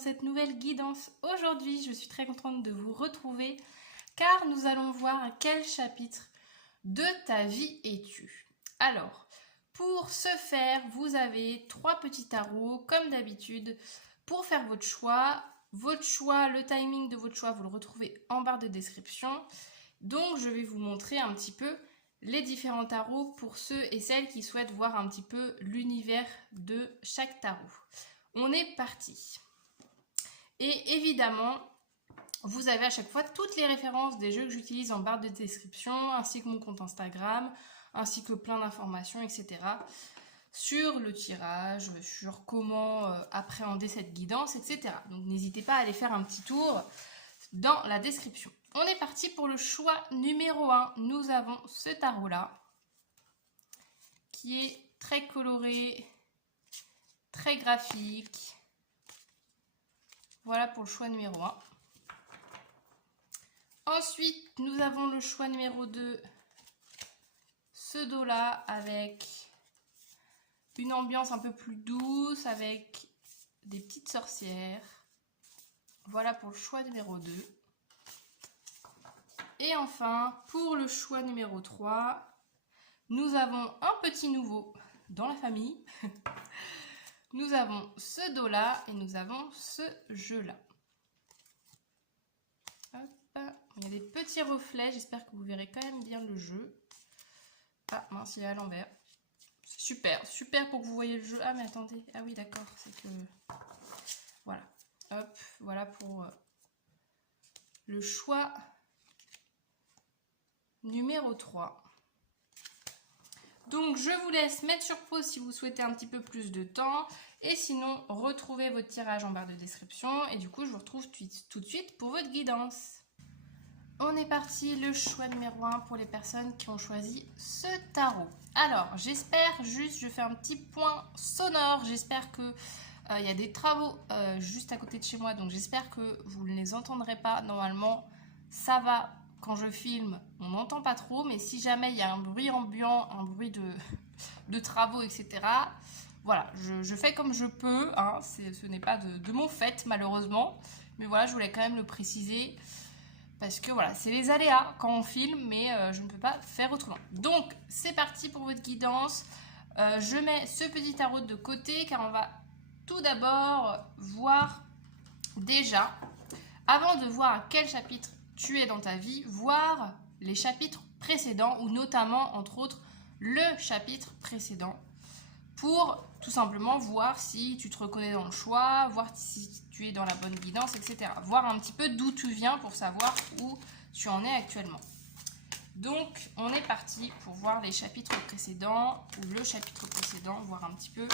cette nouvelle guidance. Aujourd'hui, je suis très contente de vous retrouver car nous allons voir quel chapitre de ta vie es-tu. Alors, pour ce faire, vous avez 3 petits tarots comme d'habitude pour faire votre choix. Votre choix, le timing de votre choix, vous le retrouvez en barre de description. Donc, je vais vous montrer un petit peu les différents tarots pour ceux et celles qui souhaitent voir un petit peu l'univers de chaque tarot. On est parti. Et évidemment, vous avez à chaque fois toutes les références des jeux que j'utilise en barre de description, ainsi que mon compte Instagram, ainsi que plein d'informations, etc. sur le tirage, sur comment appréhender cette guidance, etc. Donc n'hésitez pas à aller faire un petit tour dans la description. On est parti pour le choix numéro 1. Nous avons ce tarot-là, qui est très coloré, très graphique. Voilà pour le choix numéro 1. Ensuite, nous avons le choix numéro 2. Ce dos-là avec une ambiance un peu plus douce, avec des petites sorcières. Voilà pour le choix numéro 2. Et enfin, pour le choix numéro 3, nous avons un petit nouveau dans la famille. Nous avons ce dos-là et nous avons ce jeu-là. Il y a des petits reflets, j'espère que vous verrez quand même bien le jeu. Ah mince, il est à l'envers. Super, super pour que vous voyez le jeu. Ah mais attendez, ah oui d'accord, c'est que... Voilà, hop, voilà pour le choix numéro 3. Donc je vous laisse mettre sur pause si vous souhaitez un petit peu plus de temps. Et sinon, retrouvez votre tirage en barre de description. Et du coup, je vous retrouve tout de suite pour votre guidance. On est parti, le choix numéro 1 pour les personnes qui ont choisi ce tarot. Alors, j'espère juste, je fais un petit point sonore. J'espère que il y a des travaux juste à côté de chez moi. Donc j'espère que vous ne les entendrez pas. Normalement, ça va. Quand je filme, on n'entend pas trop, mais si jamais il y a un bruit ambiant, un bruit de travaux, etc., voilà, je fais comme je peux, hein, ce n'est pas de mon fait, malheureusement, mais voilà, je voulais quand même le préciser, parce que voilà, c'est les aléas quand on filme, mais je ne peux pas faire autrement. Donc, c'est parti pour votre guidance. Je mets ce petit tarot de côté, car on va tout d'abord voir déjà, avant de voir à quel chapitre tu es dans ta vie, voir les chapitres précédents ou notamment entre autres le chapitre précédent pour tout simplement voir si tu te reconnais dans le choix, voir si tu es dans la bonne guidance, etc. Voir un petit peu d'où tu viens pour savoir où tu en es actuellement. Donc on est parti pour voir les chapitres précédents ou le chapitre précédent, voir un petit peu,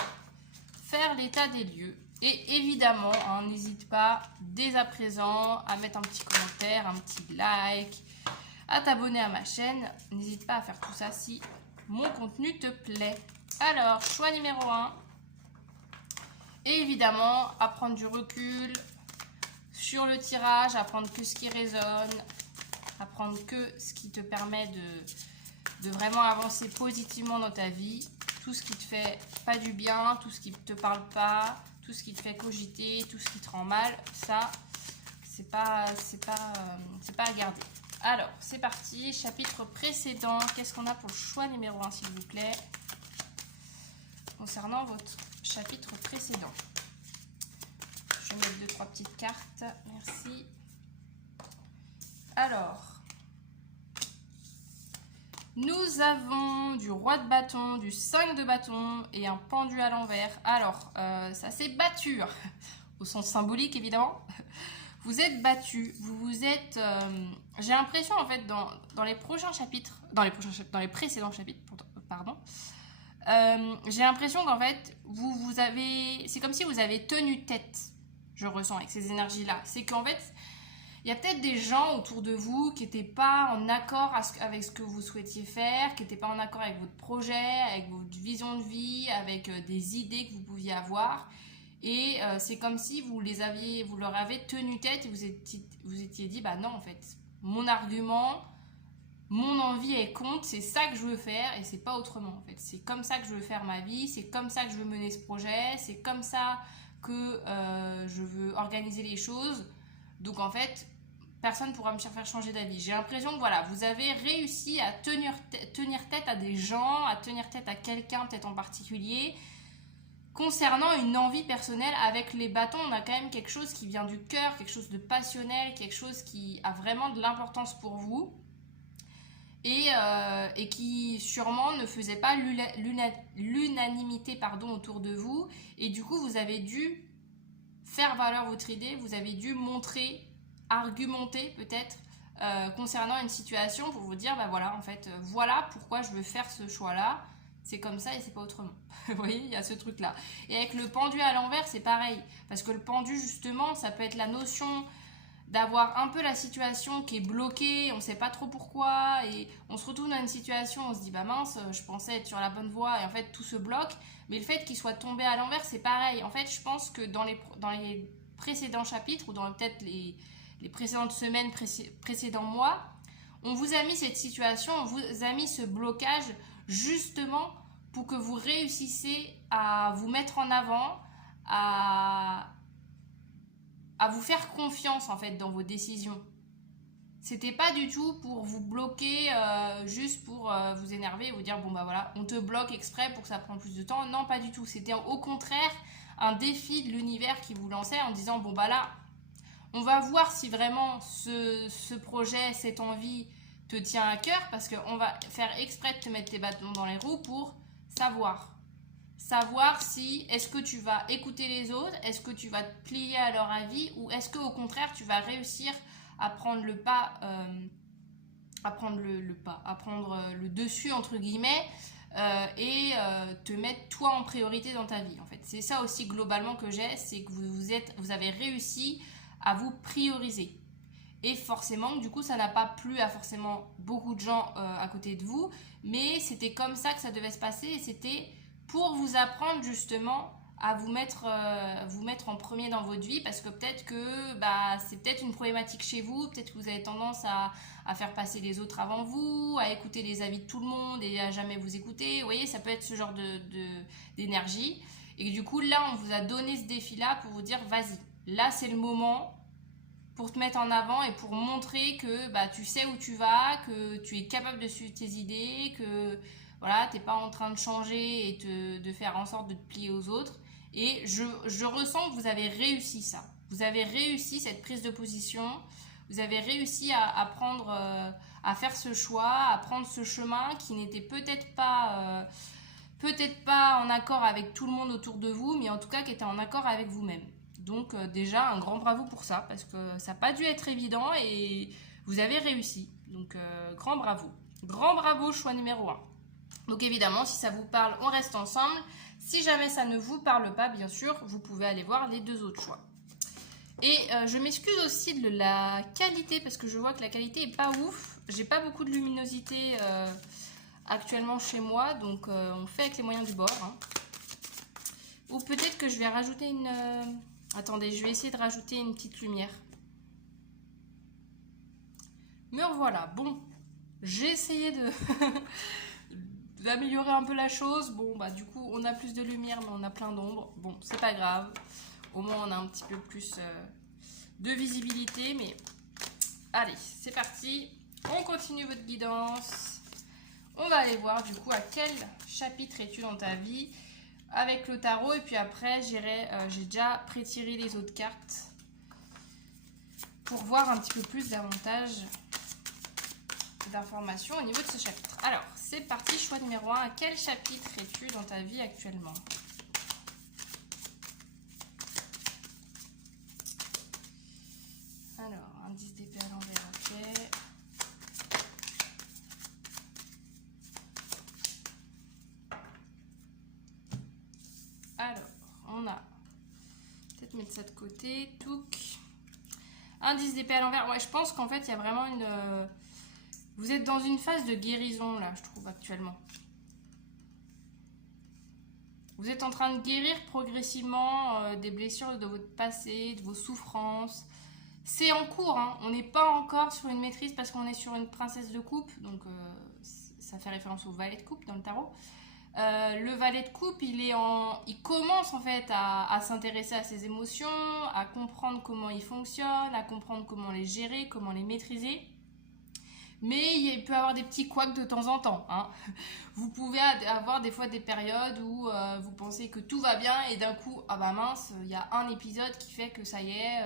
faire l'état des lieux. Et évidemment, hein, n'hésite pas dès à présent à mettre un petit commentaire, un petit like, à t'abonner à ma chaîne. N'hésite pas à faire tout ça si mon contenu te plaît. Alors, choix numéro 1. Et évidemment, à prendre du recul sur le tirage, à prendre que ce qui résonne, à prendre que ce qui te permet de vraiment avancer positivement dans ta vie. Tout ce qui te fait pas du bien, tout ce qui te parle pas, tout ce qui te fait cogiter, tout ce qui te rend mal, ça, c'est pas à garder. Alors, c'est parti, chapitre précédent. Qu'est-ce qu'on a pour le choix numéro 1, s'il vous plaît, concernant votre chapitre précédent? Je vais mettre 2-3 petites cartes, merci. Alors, nous avons du roi de bâton, du 5 de bâton et un pendu à l'envers. Alors, ça s'est battu, au sens symbolique évidemment. Vous êtes battu, vous vous êtes... j'ai l'impression en fait dans les prochains chapitres, dans les précédents chapitres, pardon, j'ai l'impression qu'en fait, vous avez... C'est comme si vous avez tenu tête, je ressens avec ces énergies-là. C'est qu'en fait... Il y a peut-être des gens autour de vous qui n'étaient pas en accord avec ce que vous souhaitiez faire, qui n'étaient pas en accord avec votre projet, avec votre vision de vie, avec des idées que vous pouviez avoir. Et c'est comme si vous leur avez tenu tête et vous étiez dit, bah non en fait, mon argument, mon envie elle compte, c'est ça que je veux faire et c'est pas autrement en fait. C'est comme ça que je veux faire ma vie, c'est comme ça que je veux mener ce projet, c'est comme ça que je veux organiser les choses. Donc en fait, personne ne pourra me faire changer d'avis. J'ai l'impression que voilà, vous avez réussi à tenir tête à des gens, à tenir tête à quelqu'un peut-être en particulier. Concernant une envie personnelle, avec les bâtons, on a quand même quelque chose qui vient du cœur, quelque chose de passionnel, quelque chose qui a vraiment de l'importance pour vous et qui sûrement ne faisait pas l'unanimité autour de vous. Et du coup, vous avez dû faire valoir votre idée, vous avez dû montrer, argumenter peut-être concernant une situation pour vous dire, bah voilà, en fait, voilà pourquoi je veux faire ce choix-là. C'est comme ça et c'est pas autrement. Vous voyez, il y a ce truc-là. Et avec le pendu à l'envers, c'est pareil. Parce que le pendu, justement, ça peut être la notion d'avoir un peu la situation qui est bloquée, on sait pas trop pourquoi, et on se retrouve dans une situation, on se dit, bah mince, je pensais être sur la bonne voie, et en fait, tout se bloque. Mais le fait qu'il soit tombé à l'envers, c'est pareil. En fait, je pense que dans les précédents chapitres, ou dans peut-être les précédentes semaines, précédents mois, on vous a mis cette situation, on vous a mis ce blocage justement pour que vous réussissiez à vous mettre en avant, à vous faire confiance en fait dans vos décisions. C'était pas du tout pour vous bloquer, juste pour vous énerver et vous dire bon bah voilà, on te bloque exprès pour que ça prenne plus de temps. Non, pas du tout. C'était au contraire un défi de l'univers qui vous lançait en disant bon bah là, on va voir si vraiment ce projet, cette envie te tient à cœur, parce qu'on va faire exprès de te mettre tes bâtons dans les roues pour savoir si est-ce que tu vas écouter les autres, est-ce que tu vas te plier à leur avis, ou est-ce que au contraire tu vas réussir à prendre le pas, à prendre le dessus entre guillemets, et te mettre toi en priorité dans ta vie. En fait, c'est ça aussi globalement que j'ai, c'est que vous avez réussi à vous prioriser. Et forcément, du coup, ça n'a pas plu à forcément beaucoup de gens à côté de vous, mais c'était comme ça que ça devait se passer, et c'était pour vous apprendre justement à vous mettre en premier dans votre vie, parce que peut-être que bah, c'est peut-être une problématique chez vous, peut-être que vous avez tendance à faire passer les autres avant vous, à écouter les avis de tout le monde et à jamais vous écouter. Vous voyez, ça peut être ce genre d'énergie. Et du coup, là, on vous a donné ce défi-là pour vous dire, vas-y, là, c'est le moment pour te mettre en avant et pour montrer que bah, tu sais où tu vas, que tu es capable de suivre tes idées, que voilà, tu n'es pas en train de changer et de faire en sorte de te plier aux autres. Et je ressens que vous avez réussi ça. Vous avez réussi cette prise de position. Vous avez réussi à faire ce choix, à prendre ce chemin qui n'était peut-être pas en accord avec tout le monde autour de vous, mais en tout cas qui était en accord avec vous-même. Donc déjà, un grand bravo pour ça, parce que ça n'a pas dû être évident et vous avez réussi. Donc grand bravo. Grand bravo, choix numéro 1. Donc évidemment, si ça vous parle, on reste ensemble. Si jamais ça ne vous parle pas, bien sûr, vous pouvez aller voir les 2 autres choix. Et je m'excuse aussi de la qualité, parce que je vois que la qualité est pas ouf. J'ai pas beaucoup de luminosité actuellement chez moi, donc on fait avec les moyens du bord. Hein. Ou peut-être que je vais rajouter une... Attendez, je vais essayer de rajouter une petite lumière. Me revoilà. Bon, j'ai essayé d'améliorer un peu la chose. Bon, bah du coup, on a plus de lumière, mais on a plein d'ombre. Bon, c'est pas grave. Au moins, on a un petit peu plus de visibilité. Mais allez, c'est parti. On continue votre guidance. On va aller voir du coup à quel chapitre es-tu dans ta vie avec le tarot. Et puis après, j'ai déjà pré-tiré les autres cartes pour voir un petit peu plus davantage d'informations au niveau de ce chapitre. Alors, c'est parti, choix numéro 1. À quel chapitre es-tu dans ta vie actuellement ? Alors, indice d'épée à l'envers, ok. Alors, on a... Peut-être mettre ça de côté. Touk. Indice d'épée à l'envers. Ouais, je pense qu'en fait, il y a vraiment une... Vous êtes dans une phase de guérison, là, je trouve, actuellement. Vous êtes en train de guérir progressivement des blessures de votre passé, de vos souffrances. C'est en cours, hein. On n'est pas encore sur une maîtrise parce qu'on est sur une princesse de coupe. Donc, ça fait référence au valet de coupe dans le tarot. Le valet de coupe, il commence en fait à s'intéresser à ses émotions, à comprendre comment ils fonctionnent, à comprendre comment les gérer, comment les maîtriser. Mais il peut avoir des petits couacs de temps en temps, hein. Vous pouvez avoir des fois des périodes où vous pensez que tout va bien et d'un coup, ah bah mince, il y a un épisode qui fait que ça y est,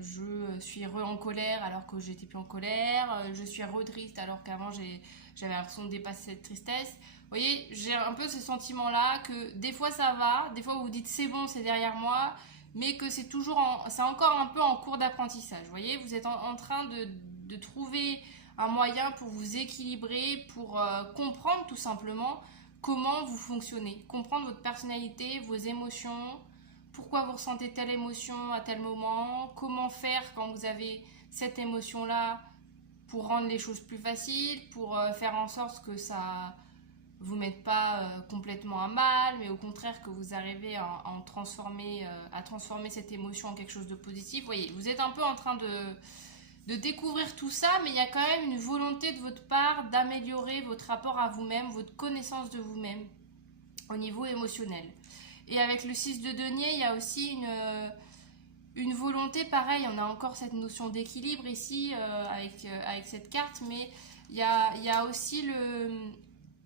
je suis en colère alors que j'étais plus en colère, je suis triste alors qu'avant j'avais l'impression de dépasser cette tristesse. Vous voyez, j'ai un peu ce sentiment-là que des fois ça va, des fois vous vous dites c'est bon, c'est derrière moi, mais que c'est encore un peu en cours d'apprentissage. Vous voyez, vous êtes en train de trouver un moyen pour vous équilibrer, pour comprendre tout simplement comment vous fonctionnez, comprendre votre personnalité, vos émotions, pourquoi vous ressentez telle émotion à tel moment, comment faire quand vous avez cette émotion-là pour rendre les choses plus faciles, pour faire en sorte que ça vous mette pas complètement à mal, mais au contraire que vous arrivez à transformer cette émotion en quelque chose de positif. Vous voyez, vous êtes un peu en train de découvrir tout ça, mais il y a quand même une volonté de votre part d'améliorer votre rapport à vous-même, votre connaissance de vous-même au niveau émotionnel. Et avec le 6 de denier, il y a aussi une volonté, pareil, on a encore cette notion d'équilibre ici avec cette carte, mais il y a aussi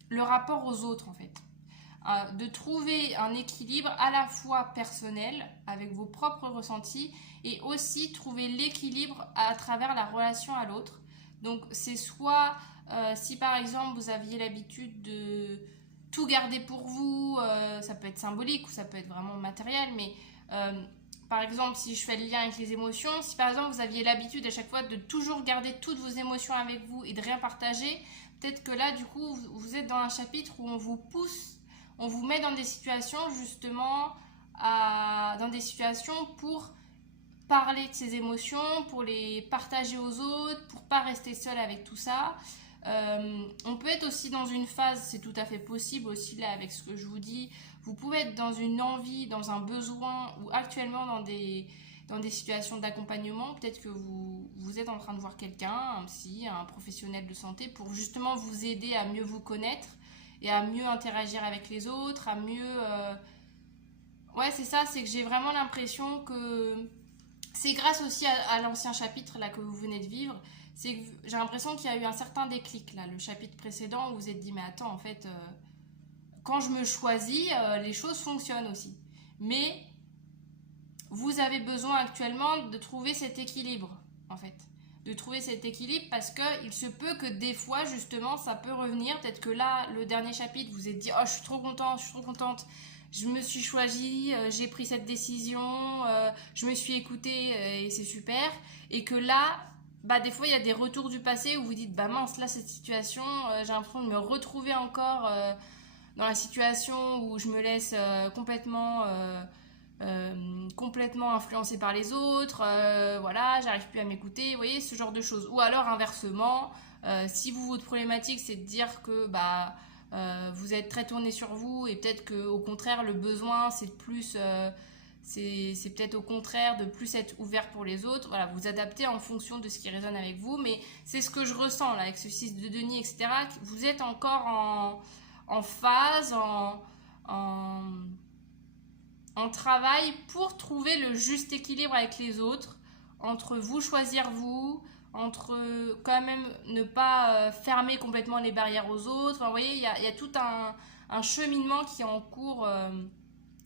le rapport aux autres en fait. De trouver un équilibre à la fois personnel avec vos propres ressentis et aussi trouver l'équilibre à travers la relation à l'autre. Donc c'est soit si par exemple vous aviez l'habitude de tout garder pour vous, ça peut être symbolique ou ça peut être vraiment matériel, mais par exemple si je fais le lien avec les émotions, si par exemple vous aviez l'habitude à chaque fois de toujours garder toutes vos émotions avec vous et de rien partager, peut-être que là du coup vous êtes dans un chapitre où on vous pousse, on vous met dans des situations justement, dans des situations pour parler de ses émotions, pour les partager aux autres, pour pas rester seul avec tout ça. On peut être aussi dans une phase, c'est tout à fait possible aussi là avec ce que je vous dis, vous pouvez être dans une envie, dans un besoin ou actuellement dans des situations d'accompagnement, peut-être que vous êtes en train de voir quelqu'un, un psy, un professionnel de santé pour justement vous aider à mieux vous connaître et à mieux interagir avec les autres, à mieux... Ouais, c'est ça, c'est que j'ai vraiment l'impression que c'est grâce aussi à l'ancien chapitre là que vous venez de vivre, c'est que j'ai l'impression qu'il y a eu un certain déclic là, le chapitre précédent où vous vous êtes dit mais attends en fait, quand je me choisis, les choses fonctionnent aussi. Mais vous avez besoin actuellement de trouver cet équilibre en fait. De trouver cet équilibre parce qu'il se peut que des fois justement ça peut revenir, peut-être que là le dernier chapitre vous êtes dit oh je suis trop contente, je me suis choisie, j'ai pris cette décision, je me suis écoutée et c'est super, et que là bah des fois il y a des retours du passé où vous dites bah mince là cette situation, j'ai l'impression de me retrouver encore dans la situation où je me laisse complètement influencée par les autres, voilà, j'arrive plus à m'écouter, vous voyez, ce genre de choses. Ou alors inversement, si votre problématique c'est de dire que bah, vous êtes très tourné sur vous et peut-être qu'au contraire le besoin c'est de plus... c'est peut-être au contraire de plus être ouvert pour les autres, voilà, vous adaptez en fonction de ce qui résonne avec vous, mais c'est ce que je ressens là avec ce 6 de denier, etc. Vous êtes encore en phase, en travail pour trouver le juste équilibre avec les autres, entre vous choisir vous, entre quand même ne pas fermer complètement les barrières aux autres. Enfin, vous voyez, il y a tout un cheminement qui est en cours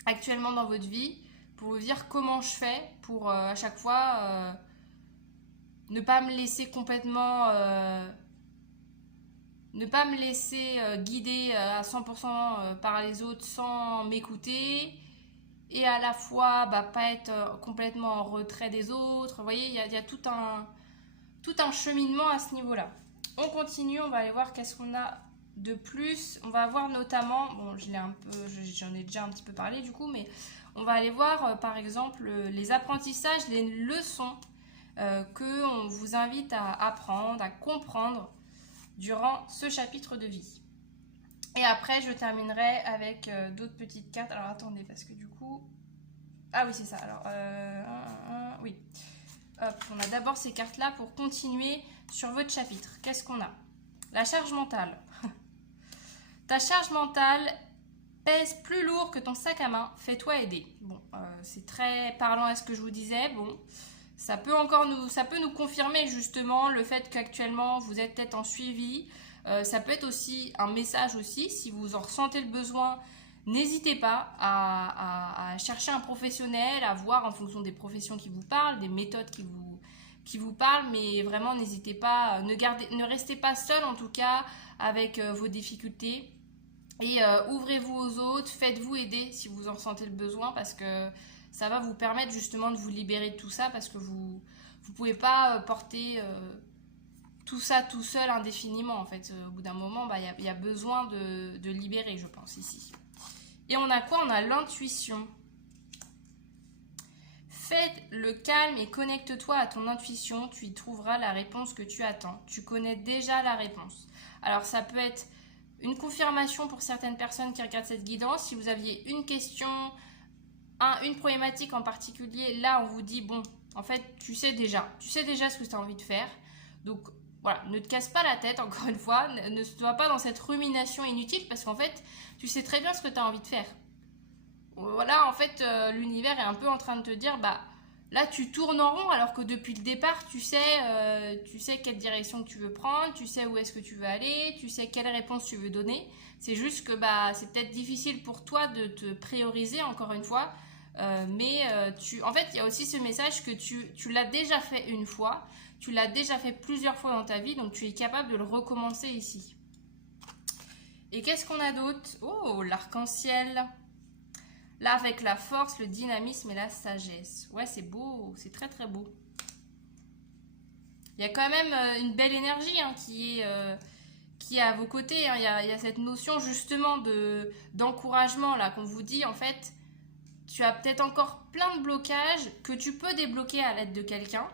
actuellement dans votre vie pour vous dire comment je fais pour à chaque fois ne pas me laisser complètement... ne pas me laisser guider à 100% par les autres sans m'écouter, et à la fois bah, pas être complètement en retrait des autres. Vous voyez, il y a tout un cheminement à ce niveau-là. On continue, on va aller voir qu'est-ce qu'on a de plus. On va voir notamment, bon, j'en ai déjà un petit peu parlé du coup, mais on va aller voir par exemple les apprentissages, les leçons qu'on vous invite à apprendre, à comprendre durant ce chapitre de vie. Et après, je terminerai avec d'autres petites cartes. Alors, attendez, parce que du coup... Ah oui, c'est ça. Alors, oui. Hop, on a d'abord ces cartes-là pour continuer sur votre chapitre. Qu'est-ce qu'on a? La charge mentale. Ta charge mentale pèse plus lourd que ton sac à main, fais-toi aider. Bon, c'est très parlant à ce que je vous disais. Bon, ça peut nous confirmer justement le fait qu'actuellement vous êtes peut-être en suivi. Ça peut être aussi un message aussi, si vous en ressentez le besoin, n'hésitez pas à chercher un professionnel, à voir en fonction des professions qui vous parlent, des méthodes qui vous parlent, mais vraiment n'hésitez pas, ne restez pas seul en tout cas avec vos difficultés. Et ouvrez-vous aux autres, faites-vous aider si vous en ressentez le besoin parce que ça va vous permettre justement de vous libérer de tout ça parce que vous ne pouvez pas porter tout ça tout seul indéfiniment en fait. Au bout d'un moment, bah, y a besoin de libérer, je pense, ici. Et on a quoi? On a l'intuition. Fais le calme et connecte-toi à ton intuition, tu y trouveras la réponse que tu attends. Tu connais déjà la réponse. Alors ça peut être une confirmation pour certaines personnes qui regardent cette guidance. Si vous aviez une question, une problématique en particulier, là on vous dit bon, en fait tu sais déjà ce que tu as envie de faire. Donc voilà, ne te casse pas la tête encore une fois, ne sois pas dans cette rumination inutile parce qu'en fait tu sais très bien ce que tu as envie de faire. Voilà, en fait l'univers est un peu en train de te dire bah là tu tournes en rond alors que depuis le départ tu sais quelle direction que tu veux prendre, tu sais où est-ce que tu veux aller, tu sais quelle réponse tu veux donner. C'est juste que bah c'est peut-être difficile pour toi de te prioriser encore une fois. En fait il y a aussi ce message que tu l'as déjà fait une fois, tu l'as déjà fait plusieurs fois dans ta vie, donc tu es capable de le recommencer ici. Et qu'est-ce qu'on a d'autre? Oh, l'arc-en-ciel. Là, avec la force, le dynamisme et la sagesse. Ouais, c'est beau, c'est très très beau. Il y a quand même une belle énergie hein, qui est à vos côtés. Hein. Il y a cette notion justement d'encouragement là qu'on vous dit en fait. Tu as peut-être encore plein de blocages que tu peux débloquer à l'aide de quelqu'un.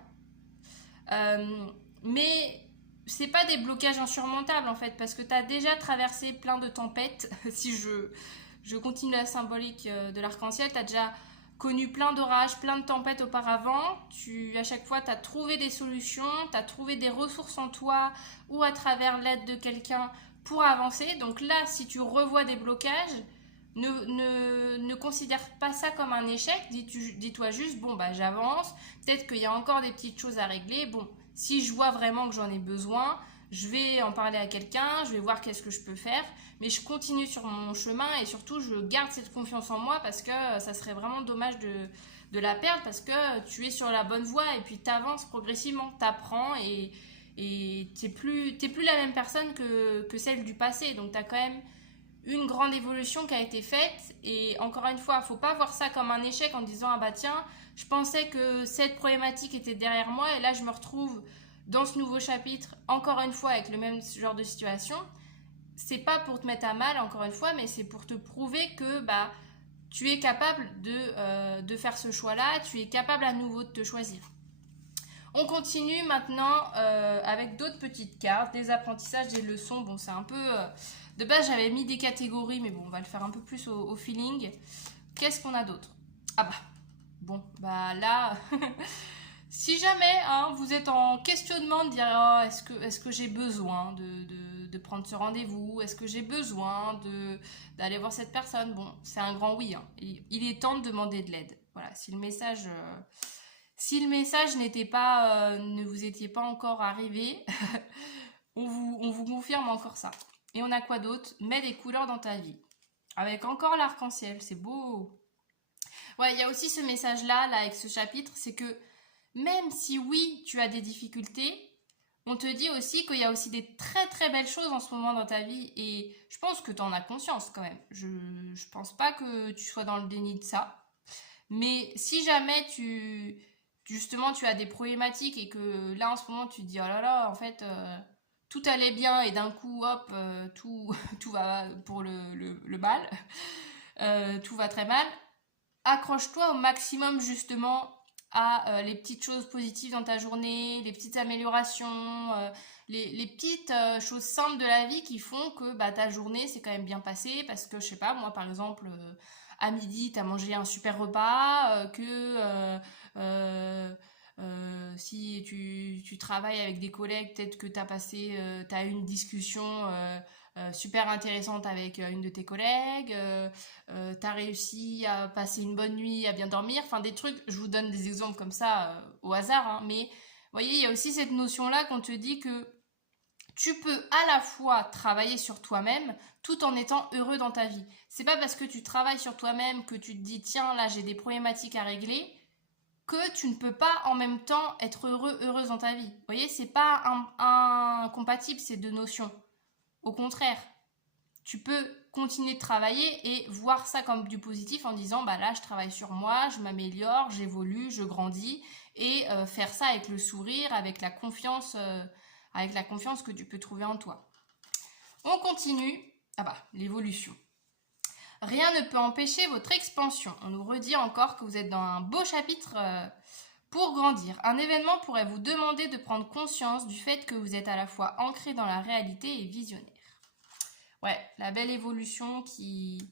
Mais c'est pas des blocages insurmontables en fait parce que tu as déjà traversé plein de tempêtes. Si je continue la symbolique de l'arc-en-ciel, tu as déjà connu plein d'orages, plein de tempêtes auparavant. À chaque fois, tu as trouvé des solutions, tu as trouvé des ressources en toi ou à travers l'aide de quelqu'un pour avancer. Donc là, si tu revois des blocages, ne considère pas ça comme un échec. Dis-toi juste, bon, bah j'avance. Peut-être qu'il y a encore des petites choses à régler. Bon, si je vois vraiment que j'en ai besoin, je vais en parler à quelqu'un, je vais voir qu'est-ce que je peux faire, mais je continue sur mon chemin et surtout je garde cette confiance en moi parce que ça serait vraiment dommage de la perdre parce que tu es sur la bonne voie et puis tu avances progressivement, tu apprends et t'es plus la même personne que celle du passé, donc tu as quand même une grande évolution qui a été faite et encore une fois, il ne faut pas voir ça comme un échec en disant ah bah tiens, je pensais que cette problématique était derrière moi et là je me retrouve dans ce nouveau chapitre, encore une fois, avec le même genre de situation. C'est pas pour te mettre à mal, encore une fois, mais c'est pour te prouver que bah, tu es capable de faire ce choix-là, tu es capable à nouveau de te choisir. On continue maintenant avec d'autres petites cartes, des apprentissages, des leçons. Bon, c'est un peu... de base, j'avais mis des catégories, mais bon, on va le faire un peu plus au feeling. Qu'est-ce qu'on a d'autre? Ah bah, bon, bah là... Si jamais hein, vous êtes en questionnement de dire oh, est-ce que j'ai besoin de prendre ce rendez-vous, est-ce que j'ai besoin d'aller voir cette personne, bon, c'est un grand oui. Hein. Il est temps de demander de l'aide. Voilà, si le message n'était pas, ne vous étiez pas encore arrivé, on vous confirme encore ça. Et on a quoi d'autre? Mets des couleurs dans ta vie. Avec encore l'arc-en-ciel, c'est beau. Ouais, il y a aussi ce message-là, là, avec ce chapitre, c'est que même si oui, tu as des difficultés, on te dit aussi qu'il y a aussi des très très belles choses en ce moment dans ta vie et je pense que tu en as conscience quand même. Je pense pas que tu sois dans le déni de ça. Mais si jamais justement tu as des problématiques et que là en ce moment tu te dis oh là là en fait tout allait bien et d'un coup hop tout va pour le mal, tout va très mal, accroche-toi au maximum justement à les petites choses positives dans ta journée, les petites améliorations, les petites choses simples de la vie qui font que bah, ta journée s'est quand même bien passée parce que je sais pas, moi par exemple à midi tu as mangé un super repas, si tu travailles avec des collègues, peut-être que tu as eu une discussion super intéressante avec une de tes collègues, t'as réussi à passer une bonne nuit, à bien dormir, enfin des trucs, je vous donne des exemples comme ça au hasard, hein, mais vous voyez, il y a aussi cette notion-là qu'on te dit que tu peux à la fois travailler sur toi-même tout en étant heureux dans ta vie. C'est pas parce que tu travailles sur toi-même que tu te dis tiens là j'ai des problématiques à régler que tu ne peux pas en même temps être heureux, heureuse dans ta vie. Vous voyez, c'est pas incompatible ces deux notions. Au contraire, tu peux continuer de travailler et voir ça comme du positif en disant bah là je travaille sur moi, je m'améliore, j'évolue, je grandis et faire ça avec le sourire, avec la confiance que tu peux trouver en toi. On continue. Ah bah, l'évolution. Rien ne peut empêcher votre expansion. On nous redit encore que vous êtes dans un beau chapitre pour grandir. Un événement pourrait vous demander de prendre conscience du fait que vous êtes à la fois ancré dans la réalité et visionnaire. Ouais, la belle évolution qui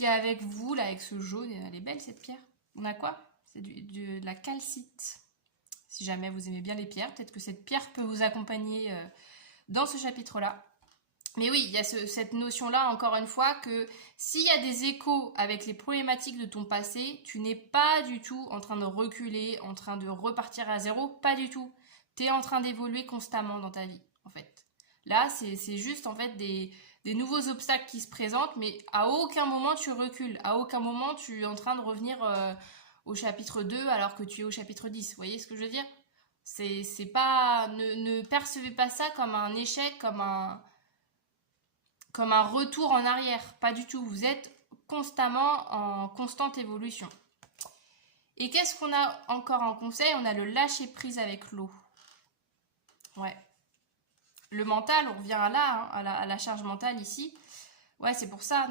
est avec vous, là, avec ce jaune. Elle est belle cette pierre. On a quoi? C'est de la calcite. Si jamais vous aimez bien les pierres, peut-être que cette pierre peut vous accompagner dans ce chapitre-là. Mais oui, il y a cette notion-là, encore une fois, que s'il y a des échos avec les problématiques de ton passé, tu n'es pas du tout en train de reculer, en train de repartir à zéro, pas du tout. Tu es en train d'évoluer constamment dans ta vie, en fait. Là, c'est juste, en fait, des nouveaux obstacles qui se présentent, mais à aucun moment tu recules, à aucun moment tu es en train de revenir au chapitre 2 alors que tu es au chapitre 10. Vous voyez ce que je veux dire? C'est pas... Ne percevez pas ça comme un échec, comme un retour en arrière. Pas du tout. Vous êtes constamment en constante évolution. Et qu'est-ce qu'on a encore en conseil? On a le lâcher prise avec l'eau. Ouais. Le mental, on revient là, hein, à la charge mentale ici. Ouais, c'est pour ça,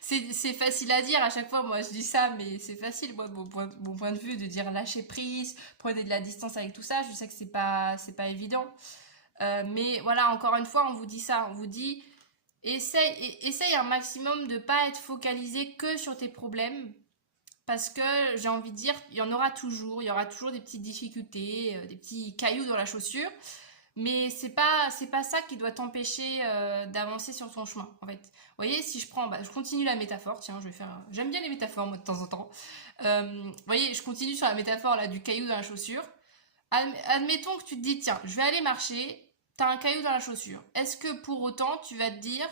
c'est facile à dire à chaque fois, moi je dis ça, mais c'est facile, moi, de mon point de vue, de dire lâcher prise, prenez de la distance avec tout ça. Je sais que c'est pas évident. Mais voilà, encore une fois, on vous dit ça. On vous dit, essaye un maximum de pas être focalisé que sur tes problèmes. Parce que j'ai envie de dire, il y aura toujours des petites difficultés, des petits cailloux dans la chaussure. Mais c'est pas ça qui doit t'empêcher d'avancer sur ton chemin, en fait. Vous voyez, si je prends, je continue la métaphore, tiens, j'aime bien les métaphores, moi, de temps en temps. Vous voyez, je continue sur la métaphore, là, du caillou dans la chaussure. Admettons que tu te dis, tiens, je vais aller marcher, t'as un caillou dans la chaussure. Est-ce que pour autant, tu vas te dire,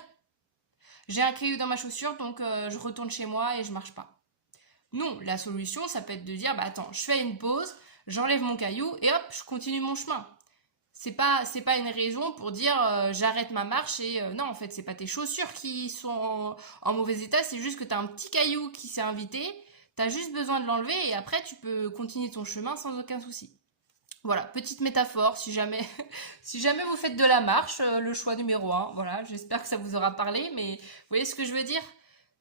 j'ai un caillou dans ma chaussure, donc je retourne chez moi et je marche pas? Non, la solution, ça peut être de dire, attends, je fais une pause, j'enlève mon caillou et hop, je continue mon chemin. C'est pas une raison pour dire j'arrête ma marche et non, en fait, c'est pas tes chaussures qui sont en mauvais état, c'est juste que t'as un petit caillou qui s'est invité, t'as juste besoin de l'enlever et après tu peux continuer ton chemin sans aucun souci. Voilà, petite métaphore, si jamais vous faites de la marche, le choix numéro 1, voilà, j'espère que ça vous aura parlé, mais vous voyez ce que je veux dire?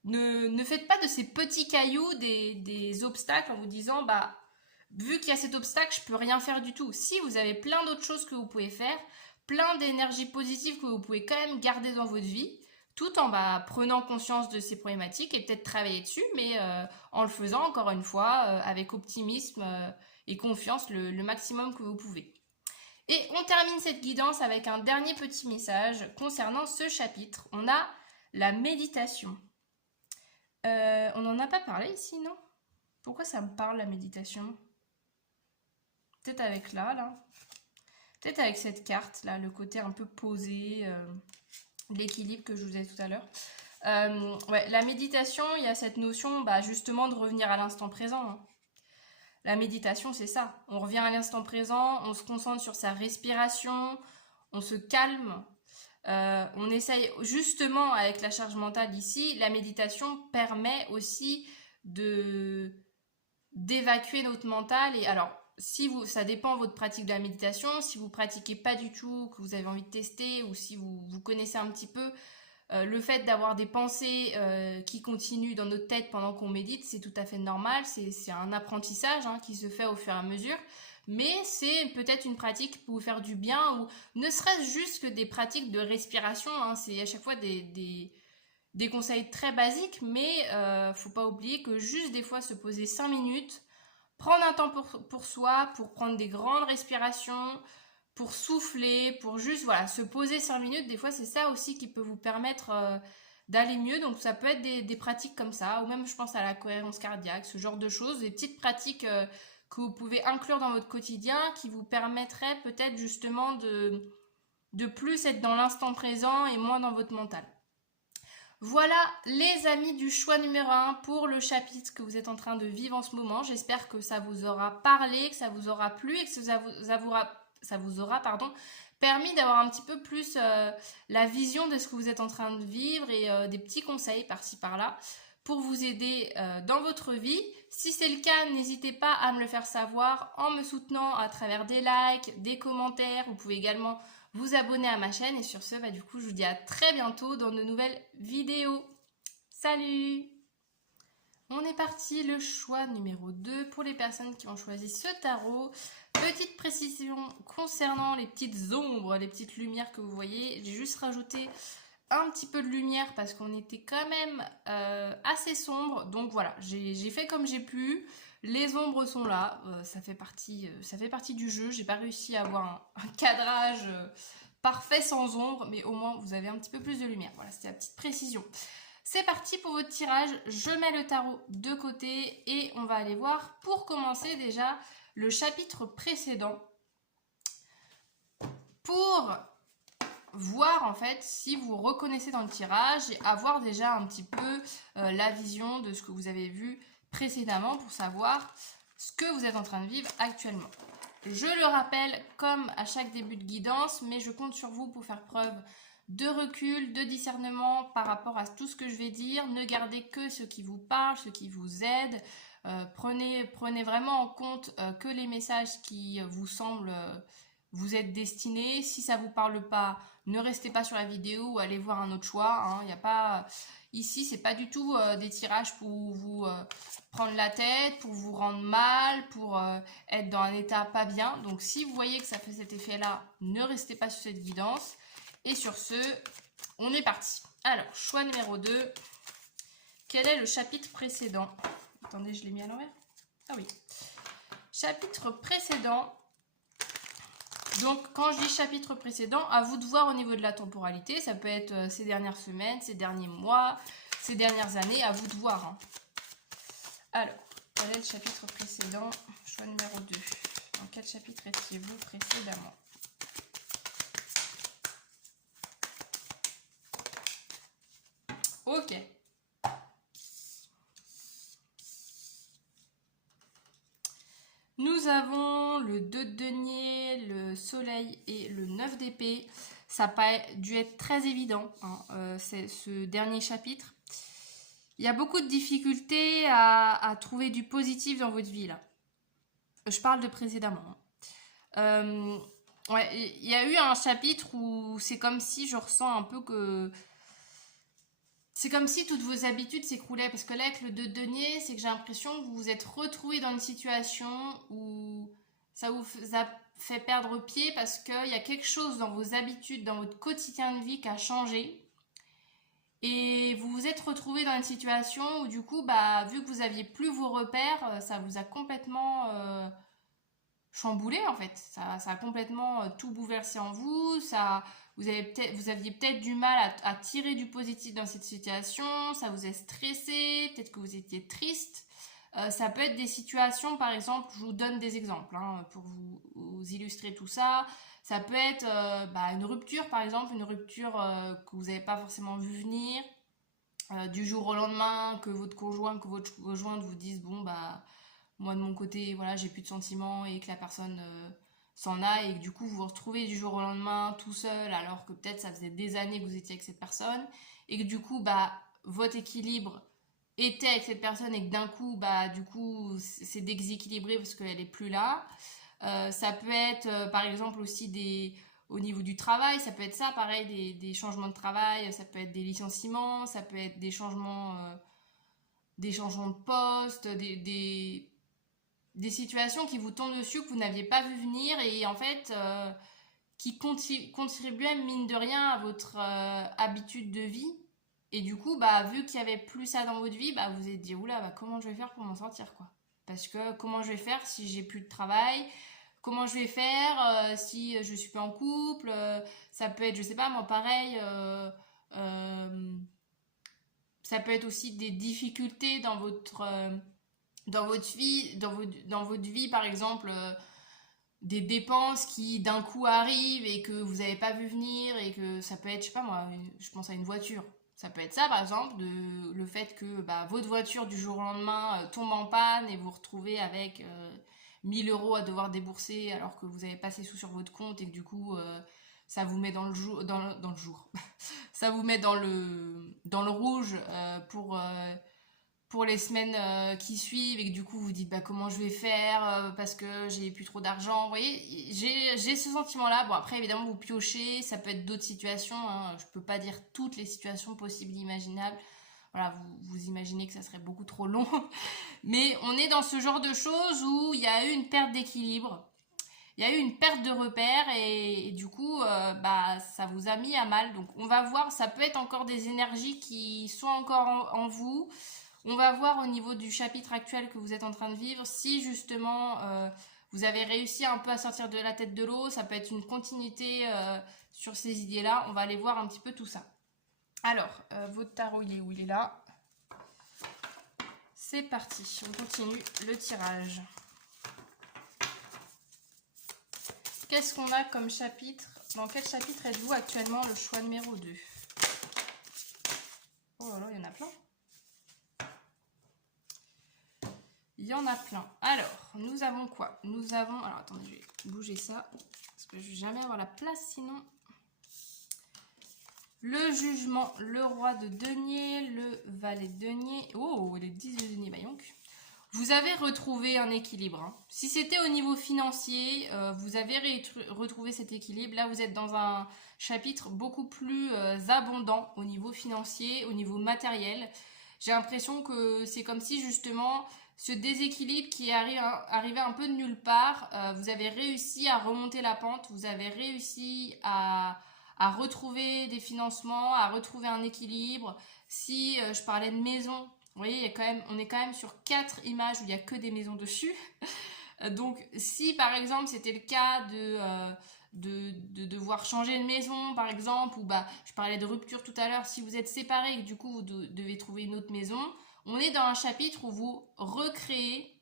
Ne faites pas de ces petits cailloux des obstacles en vous disant, vu qu'il y a cet obstacle, je peux rien faire du tout. Si vous avez plein d'autres choses que vous pouvez faire, plein d'énergie positive que vous pouvez quand même garder dans votre vie, tout en prenant conscience de ces problématiques et peut-être travailler dessus, mais en le faisant encore une fois avec optimisme et confiance le maximum que vous pouvez. Et on termine cette guidance avec un dernier petit message concernant ce chapitre. On a la méditation. On n'en a pas parlé ici, non? Pourquoi ça me parle la méditation? Peut-être avec là. Peut-être avec cette carte, là, le côté un peu posé, l'équilibre que je vous ai tout à l'heure. Ouais, la méditation, il y a cette notion justement de revenir à l'instant présent. Hein. La méditation, c'est ça. On revient à l'instant présent, on se concentre sur sa respiration, on se calme. On essaye justement avec la charge mentale ici, la méditation permet aussi d'évacuer notre mental. Et alors, ça dépend de votre pratique de la méditation. Si vous pratiquez pas du tout, que vous avez envie de tester, ou si vous connaissez un petit peu, le fait d'avoir des pensées qui continuent dans notre tête pendant qu'on médite, c'est tout à fait normal. C'est un apprentissage qui se fait au fur et à mesure. Mais c'est peut-être une pratique qui peut vous faire du bien, ou ne serait-ce juste que des pratiques de respiration. C'est à chaque fois des conseils très basiques, mais faut pas oublier que juste des fois se poser 5 minutes, prendre un temps pour soi, pour prendre des grandes respirations, pour souffler, pour juste voilà, se poser 5 minutes. Des fois, c'est ça aussi qui peut vous permettre d'aller mieux. Donc, ça peut être des pratiques comme ça, ou même, je pense à la cohérence cardiaque, ce genre de choses, des petites pratiques que vous pouvez inclure dans votre quotidien qui vous permettraient peut-être justement de plus être dans l'instant présent et moins dans votre mental. Voilà les amis du choix numéro 1 pour le chapitre que vous êtes en train de vivre en ce moment. J'espère que ça vous aura parlé, que ça vous aura plu et que ça vous aura permis d'avoir un petit peu plus la vision de ce que vous êtes en train de vivre et des petits conseils par-ci par-là pour vous aider dans votre vie. Si c'est le cas, n'hésitez pas à me le faire savoir en me soutenant à travers des likes, des commentaires. Vous pouvez également vous abonner à ma chaîne et sur ce, du coup, je vous dis à très bientôt dans de nouvelles vidéos. Salut! On est parti, le choix numéro 2 pour les personnes qui ont choisi ce tarot. Petite précision concernant les petites ombres, les petites lumières que vous voyez. J'ai juste rajouté un petit peu de lumière parce qu'on était quand même assez sombre. Donc voilà, j'ai fait comme j'ai pu. Les ombres sont là, ça fait partie du jeu. J'ai pas réussi à avoir un cadrage parfait sans ombre, mais au moins vous avez un petit peu plus de lumière. Voilà, c'était la petite précision. C'est parti pour votre tirage. Je mets le tarot de côté et on va aller voir pour commencer déjà le chapitre précédent pour voir en fait si vous reconnaissez dans le tirage et avoir déjà un petit peu la vision de ce que vous avez vu précédemment pour savoir ce que vous êtes en train de vivre actuellement. Je le rappelle comme à chaque début de guidance, mais je compte sur vous pour faire preuve de recul, de discernement par rapport à tout ce que je vais dire. Ne gardez que ce qui vous parle, ce qui vous aide. Prenez vraiment en compte que les messages qui vous semblent vous être destinés. Si ça ne vous parle pas, ne restez pas sur la vidéo ou allez voir un autre choix. Y a pas... Ici, c'est pas du tout des tirages pour vous prendre la tête, pour vous rendre mal, pour être dans un état pas bien. Donc, si vous voyez que ça fait cet effet-là, ne restez pas sur cette guidance. Et sur ce, on est parti. Alors, choix numéro 2. Quel est le chapitre précédent? Attendez, je l'ai mis à l'envers. Ah oui. Chapitre précédent. Donc, quand je dis chapitre précédent, à vous de voir au niveau de la temporalité. Ça peut être ces dernières semaines, ces derniers mois, ces dernières années. À vous de voir. Hein. Alors, quel est le chapitre précédent? Choix numéro 2. Dans quel chapitre étiez-vous précédemment? Ok. Nous avons le 2 de denier, le soleil et le 9 d'épée. Ça n'a pas dû être très évident, hein, c'est ce dernier chapitre. Il y a beaucoup de difficultés à trouver du positif dans votre vie, là. Je parle de précédemment. Ouais, il y a eu un chapitre où c'est comme si je ressens un peu que... C'est comme si toutes vos habitudes s'écroulaient. Parce que là, avec le 2 de denier, c'est que j'ai l'impression que vous vous êtes retrouvé dans une situation où ça vous a fait perdre pied parce qu'il y a quelque chose dans vos habitudes, dans votre quotidien de vie qui a changé. Et vous vous êtes retrouvé dans une situation où du coup, vu que vous aviez plus vos repères, ça vous a complètement chamboulé en fait. Ça a complètement tout bouleversé en vous. Vous aviez peut-être du mal à tirer du positif dans cette situation. Ça vous a stressé. Peut-être que vous étiez triste. Ça peut être des situations, par exemple, je vous donne des exemples pour vous illustrer tout ça. Ça peut être une rupture, par exemple, une rupture que vous n'avez pas forcément vu venir. Du jour au lendemain, que votre conjointe vous dise, bon, moi de mon côté, voilà, j'ai plus de sentiments et que la personne s'en a et que du coup vous vous retrouvez du jour au lendemain tout seul alors que peut-être ça faisait des années que vous étiez avec cette personne et que du coup, votre équilibre était avec cette personne et que d'un coup, du coup, c'est déséquilibré parce qu'elle est plus là. Ça peut être, par exemple, aussi au niveau du travail, ça peut être ça, pareil, des changements de travail, ça peut être des licenciements, ça peut être des changements de poste, des situations qui vous tombent dessus, que vous n'aviez pas vu venir et en fait, qui contribuaient, mine de rien, à votre habitude de vie. Et du coup, vu qu'il y avait plus ça dans votre vie, vous vous êtes dit, oula, comment je vais faire pour m'en sortir, quoi. Parce que comment je vais faire si j'ai plus de travail? comment je vais faire si je suis pas en couple. Ça peut être, je sais pas moi, pareil. Ça peut être aussi des difficultés dans votre vie, dans votre vie par exemple. Des dépenses qui d'un coup arrivent et que vous n'avez pas vu venir et que ça peut être, je sais pas moi, je pense à une voiture. Ça peut être ça par exemple, le fait que bah, votre voiture du jour au lendemain tombe en panne et vous vous retrouvez avec 1000 euros à devoir débourser alors que vous avez pas assez sous sur votre compte et que du coup ça vous met dans le jour, dans le jour. Ça vous met dans le rouge pour les semaines qui suivent et que du coup vous dites bah comment je vais faire parce que j'ai plus trop d'argent. Vous voyez, j'ai ce sentiment-là. Bon après évidemment vous piochez, ça peut être d'autres situations. Hein. Je peux pas dire toutes les situations possibles et imaginables. Voilà, vous imaginez que ça serait beaucoup trop long. Mais on est dans ce genre de choses où il y a eu une perte d'équilibre. Il y a eu une perte de repères et du coup, bah, ça vous a mis à mal. Donc on va voir, ça peut être encore des énergies qui sont encore en vous. On va voir au niveau du chapitre actuel que vous êtes en train de vivre, si justement vous avez réussi un peu à sortir de la tête de l'eau, ça peut être une continuité sur ces idées-là. On va aller voir un petit peu tout ça. Alors, votre tarot, il est où? Il est là. C'est parti, on continue le tirage. Qu'est-ce qu'on a comme chapitre? Dans quel chapitre êtes-vous actuellement? Le choix numéro 2. Oh là là, il y en a plein. Il y en a plein. Alors, nous avons quoi? Nous avons... Alors, attendez, je vais bouger ça. Parce que je ne vais jamais avoir la place sinon. Le jugement, le roi de denier, le valet de denier. Oh, les 10 de denier, bah donc. Vous avez retrouvé un équilibre. Hein. Si c'était au niveau financier, vous avez retrouvé cet équilibre. Là, vous êtes dans un chapitre beaucoup plus abondant au niveau financier, au niveau matériel. J'ai l'impression que c'est comme si justement ce déséquilibre qui arrivait un peu de nulle part, vous avez réussi à remonter la pente, vous avez réussi à retrouver des financements, à retrouver un équilibre. Si je parlais de maison, vous voyez, on est quand même sur 4 images où il n'y a que des maisons dessus. Donc si par exemple c'était le cas de devoir changer de maison par exemple, ou bah je parlais de rupture tout à l'heure, si vous êtes séparés et que du coup vous devez trouver une autre maison, on est dans un chapitre où vous recréez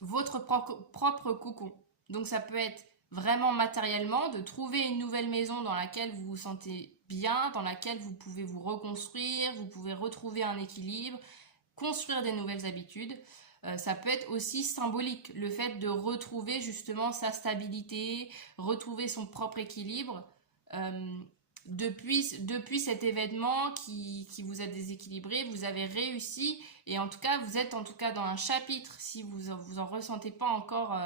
votre propre cocon. Donc ça peut être vraiment matériellement de trouver une nouvelle maison dans laquelle vous vous sentez bien, dans laquelle vous pouvez vous reconstruire, vous pouvez retrouver un équilibre, construire des nouvelles habitudes. Ça peut être aussi symbolique, le fait de retrouver justement sa stabilité, retrouver son propre équilibre depuis cet événement qui vous a déséquilibré. Vous avez réussi et en tout cas vous êtes en tout cas dans un chapitre, si vous en ressentez pas encore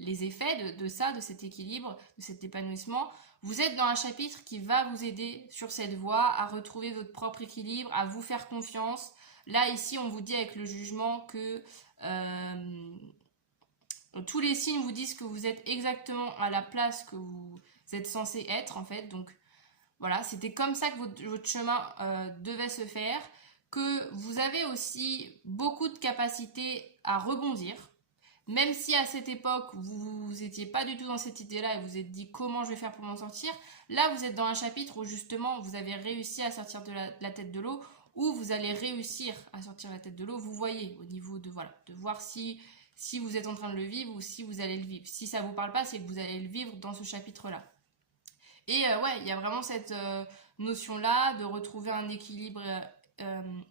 les effets de ça, de cet équilibre, de cet épanouissement, vous êtes dans un chapitre qui va vous aider sur cette voie à retrouver votre propre équilibre, à vous faire confiance. Là, ici, on vous dit avec le jugement que tous les signes vous disent que vous êtes exactement à la place que vous êtes censé être, en fait. Donc, voilà, c'était comme ça que votre chemin devait se faire, que vous avez aussi beaucoup de capacité à rebondir. Même si à cette époque, vous n'étiez pas du tout dans cette idée-là et vous êtes dit comment je vais faire pour m'en sortir, là, vous êtes dans un chapitre où justement, vous avez réussi à sortir de la tête de l'eau, où vous allez réussir à sortir la tête de l'eau. Vous voyez au niveau de voir si vous êtes en train de le vivre ou si vous allez le vivre. Si ça ne vous parle pas, c'est que vous allez le vivre dans ce chapitre-là. Et ouais, il y a vraiment cette notion-là de retrouver un équilibre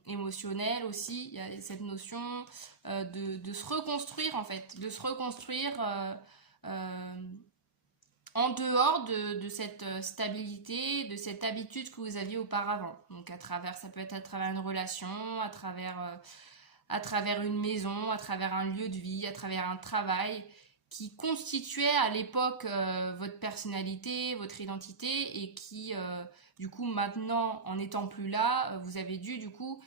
émotionnel aussi. Il y a cette notion de se reconstruire en fait, de se reconstruire en dehors de cette stabilité, de cette habitude que vous aviez auparavant. Donc ça peut être à travers une relation, à travers une maison, à travers un lieu de vie, à travers un travail qui constituait à l'époque votre personnalité, votre identité et qui, du coup, maintenant, en n'étant plus là, vous avez dû, du coup,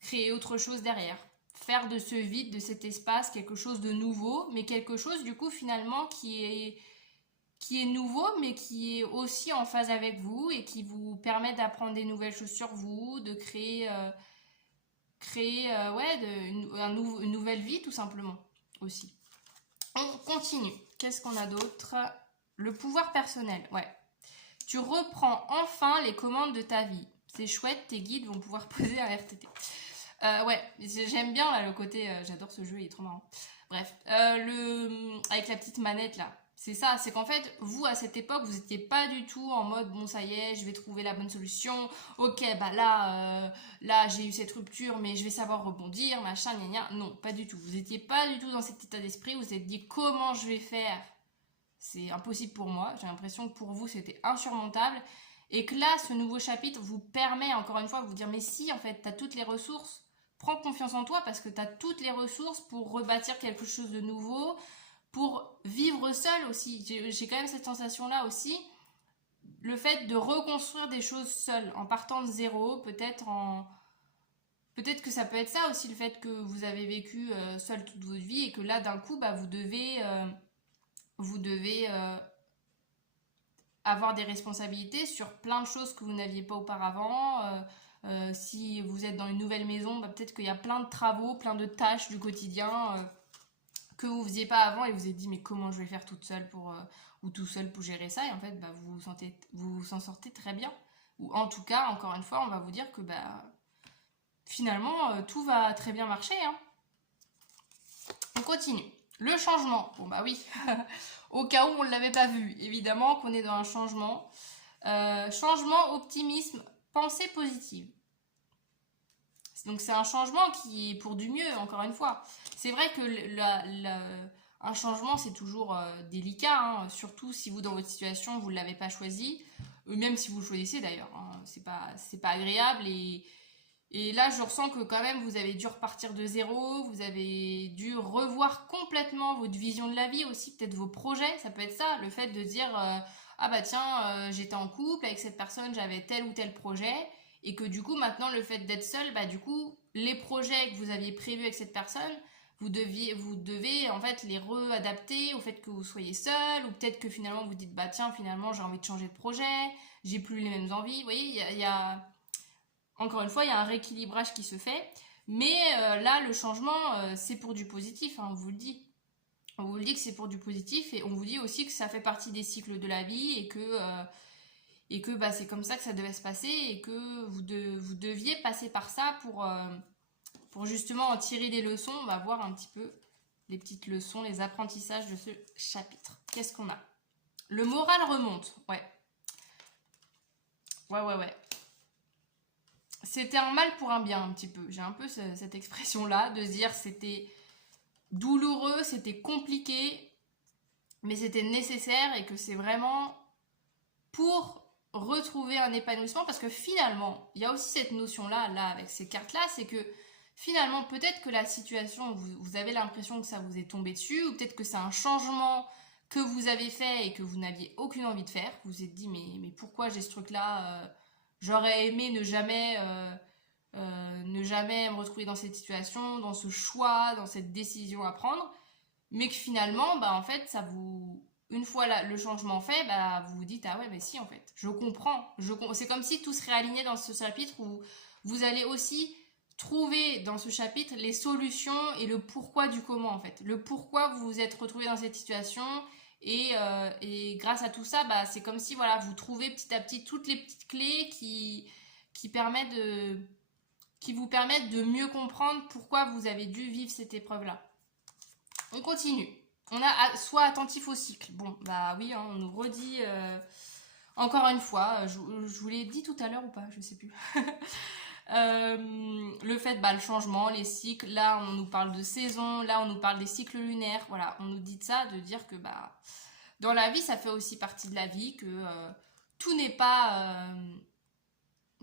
créer autre chose derrière. Faire de ce vide, de cet espace, quelque chose de nouveau, mais quelque chose, du coup, finalement, qui est nouveau, mais qui est aussi en phase avec vous et qui vous permet d'apprendre des nouvelles choses sur vous, de créer une nouvelle vie, tout simplement, aussi. On continue. Qu'est-ce qu'on a d'autre? Le pouvoir personnel, ouais. Tu reprends enfin les commandes de ta vie. C'est chouette, tes guides vont pouvoir poser un RTT. Ouais, j'aime bien là, le côté... j'adore ce jeu, il est trop marrant. Bref, avec la petite manette là. C'est ça, c'est qu'en fait, vous, à cette époque, vous n'étiez pas du tout en mode, bon, ça y est, je vais trouver la bonne solution. Ok, bah là j'ai eu cette rupture, mais je vais savoir rebondir, machin, gna gna. Non, pas du tout. Vous n'étiez pas du tout dans cet état d'esprit. Vous vous êtes dit, comment je vais faire? C'est impossible pour moi. J'ai l'impression que pour vous, c'était insurmontable. Et que là, ce nouveau chapitre vous permet, encore une fois, de vous dire, mais si, en fait, tu as toutes les ressources. Prends confiance en toi parce que tu as toutes les ressources pour rebâtir quelque chose de nouveau, pour vivre seul aussi. J'ai quand même cette sensation-là aussi. Le fait de reconstruire des choses seul, en partant de zéro, peut-être que ça peut être ça aussi, le fait que vous avez vécu seul toute votre vie et que là, d'un coup, bah, vous devez avoir des responsabilités sur plein de choses que vous n'aviez pas auparavant. Si vous êtes dans une nouvelle maison, bah, peut-être qu'il y a plein de travaux, plein de tâches du quotidien que vous ne faisiez pas avant et vous vous êtes dit mais comment je vais faire toute seule ou tout seul pour gérer ça, et en fait bah, vous s'en sortez très bien, ou en tout cas encore une fois on va vous dire que bah, finalement tout va très bien marcher, hein. On continue. Le changement, bon bah oui, au cas où on ne l'avait pas vu, évidemment qu'on est dans un changement. Changement, optimisme, pensée positive. Donc c'est un changement qui est pour du mieux, encore une fois. C'est vrai que un changement c'est toujours délicat, hein, surtout si vous dans votre situation vous ne l'avez pas choisi, même si vous le choisissez d'ailleurs, hein, c'est pas agréable, et là je ressens que quand même vous avez dû repartir de zéro, vous avez dû revoir complètement votre vision de la vie aussi, peut-être vos projets, ça peut être ça, le fait de dire ah bah tiens j'étais en couple avec cette personne, j'avais tel ou tel projet, et que du coup maintenant le fait d'être seul, bah du coup les projets que vous aviez prévus avec cette personne, vous devez en fait les réadapter au fait que vous soyez seul, ou peut-être que finalement vous dites bah tiens finalement j'ai envie de changer de projet, j'ai plus les mêmes envies, vous voyez, il y a encore une fois il y a un rééquilibrage qui se fait, mais là le changement c'est pour du positif, hein, on vous le dit. On vous le dit que c'est pour du positif, et on vous dit aussi que ça fait partie des cycles de la vie, et que bah, c'est comme ça que ça devait se passer, et que vous deviez passer par ça pour justement en tirer des leçons. On va voir un petit peu les petites leçons, les apprentissages de ce chapitre. Qu'est-ce qu'on a? Le moral remonte, ouais. Ouais. C'était un mal pour un bien un petit peu. J'ai un peu cette expression-là, de se dire c'était douloureux, c'était compliqué, mais c'était nécessaire, et que c'est vraiment pour retrouver un épanouissement, parce que finalement, il y a aussi cette notion-là, là, avec ces cartes-là, c'est que finalement, peut-être que la situation, vous avez l'impression que ça vous est tombé dessus, ou peut-être que c'est un changement que vous avez fait et que vous n'aviez aucune envie de faire. Vous vous êtes dit, mais pourquoi j'ai ce truc-là, j'aurais aimé ne jamais me retrouver dans cette situation, dans ce choix, dans cette décision à prendre, mais que finalement, bah, en fait, une fois le changement fait, bah, vous vous dites ah ouais mais si en fait je comprends, c'est comme si tout se réalignait dans ce chapitre, où vous allez aussi trouver dans ce chapitre les solutions et le pourquoi du comment, en fait le pourquoi vous vous êtes retrouvé dans cette situation, et grâce à tout ça, bah, c'est comme si voilà vous trouvez petit à petit toutes les petites clés qui vous permettent de mieux comprendre pourquoi vous avez dû vivre cette épreuve là. On continue. On a soit attentif au cycle. Bon, bah oui, hein, on nous redit encore une fois, je vous l'ai dit tout à l'heure ou pas, je sais plus. Le fait, bah, le changement, les cycles, là on nous parle de saison, là on nous parle des cycles lunaires, voilà, on nous dit ça, de dire que bah, dans la vie ça fait aussi partie de la vie, que tout n'est pas...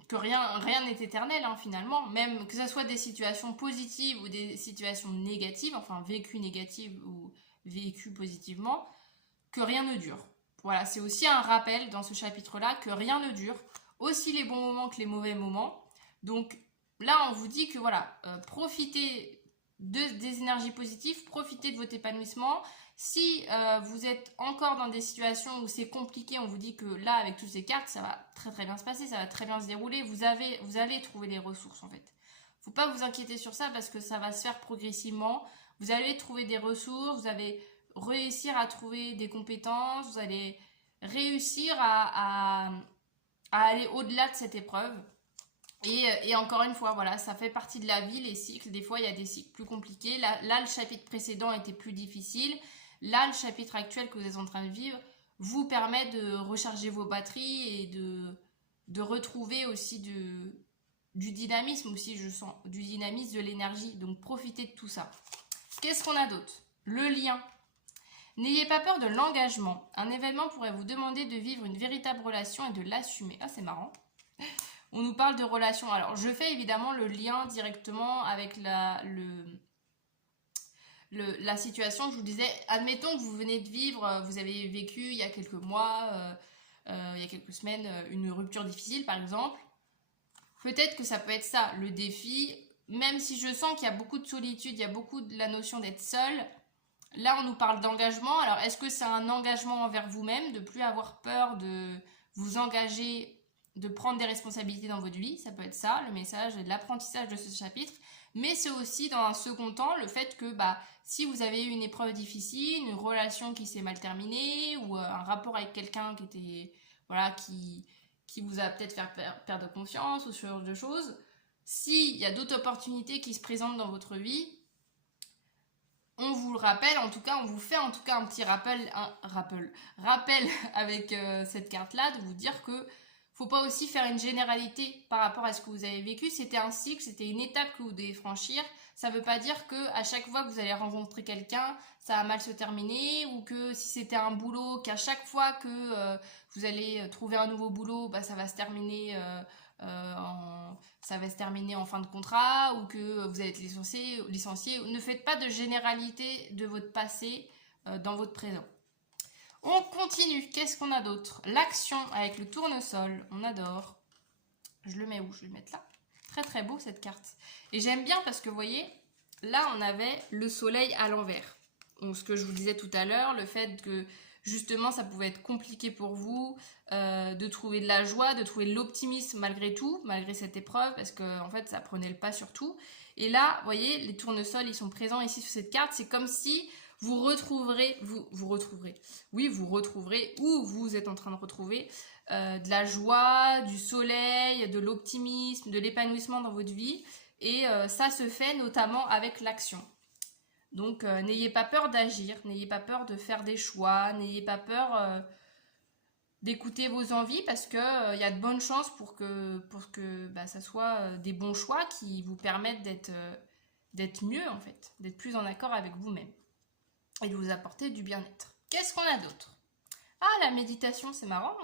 que rien n'est éternel, hein, finalement, même que ce soit des situations positives ou des situations négatives, enfin vécues négatives ou vécues positivement, que rien ne dure. Voilà, c'est aussi un rappel dans ce chapitre-là que rien ne dure, aussi les bons moments que les mauvais moments. Donc là, on vous dit que voilà, profitez des énergies positives, profitez de votre épanouissement. Si vous êtes encore dans des situations où c'est compliqué, on vous dit que là, avec toutes ces cartes, ça va très très bien se passer, ça va très bien se dérouler. Vous allez trouver les ressources, en fait. Faut pas vous inquiéter sur ça, parce que ça va se faire progressivement. Vous allez trouver des ressources, réussir à trouver des compétences, vous allez réussir à aller au-delà de cette épreuve. Et encore une fois, voilà, ça fait partie de la vie, les cycles. Des fois, il y a des cycles plus compliqués. Là, le chapitre précédent était plus difficile. Là, le chapitre actuel que vous êtes en train de vivre vous permet de recharger vos batteries et de retrouver aussi du dynamisme aussi, je sens, du dynamisme, de l'énergie. Donc, profitez de tout ça. Qu'est-ce qu'on a d'autre? Le lien. N'ayez pas peur de l'engagement. Un événement pourrait vous demander de vivre une véritable relation et de l'assumer. Ah, c'est marrant. On nous parle de relation. Alors, je fais évidemment le lien directement avec la situation. Je vous disais, admettons que vous venez de vivre, vous avez vécu il y a quelques mois, il y a quelques semaines, une rupture difficile, par exemple. Peut-être que ça peut être ça, le défi. Même si je sens qu'il y a beaucoup de solitude, il y a beaucoup de la notion d'être seul. Là, on nous parle d'engagement. Alors, est-ce que c'est un engagement envers vous-même, de plus avoir peur de vous engager, de prendre des responsabilités dans votre vie? Ça peut être ça, le message et de l'apprentissage de ce chapitre. Mais c'est aussi, dans un second temps, le fait que si vous avez eu une épreuve difficile, une relation qui s'est mal terminée, ou un rapport avec quelqu'un qui était, voilà, qui vous a peut-être fait perdre confiance, ou ce genre de choses, s'il y a d'autres opportunités qui se présentent dans votre vie, on vous le rappelle, en tout cas, on vous fait en tout cas un petit rappel avec cette carte-là, de vous dire que faut pas aussi faire une généralité par rapport à ce que vous avez vécu. C'était un cycle, c'était une étape que vous devez franchir. Ça veut pas dire que à chaque fois que vous allez rencontrer quelqu'un, ça va mal se terminer, ou que si c'était un boulot, qu'à chaque fois que vous allez trouver un nouveau boulot, ça va se terminer en fin de contrat, ou que vous allez être licencié. Ne faites pas de généralité de votre passé dans votre présent. On continue. Qu'est-ce qu'on a d'autre? L'action avec le tournesol. On adore. Je le mets où? Je vais le mettre là. Très très beau cette carte. Et j'aime bien parce que vous voyez, là on avait le soleil à l'envers. Donc ce que je vous disais tout à l'heure, le fait que justement ça pouvait être compliqué pour vous de trouver de la joie, de trouver de l'optimisme malgré tout, malgré cette épreuve, parce que en fait ça prenait le pas sur tout. Et là, vous voyez, les tournesols ils sont présents ici sur cette carte. C'est comme si vous retrouverez, oui, vous retrouverez, ou vous êtes en train de retrouver de la joie, du soleil, de l'optimisme, de l'épanouissement dans votre vie. Et ça se fait notamment avec l'action. Donc, n'ayez pas peur d'agir, n'ayez pas peur de faire des choix, n'ayez pas peur d'écouter vos envies, parce qu'il y a de bonnes chances pour que ça soit des bons choix qui vous permettent d'être mieux, en fait, d'être plus en accord avec vous-même et de vous apporter du bien-être. Qu'est-ce qu'on a d'autre? Ah, la méditation, c'est marrant.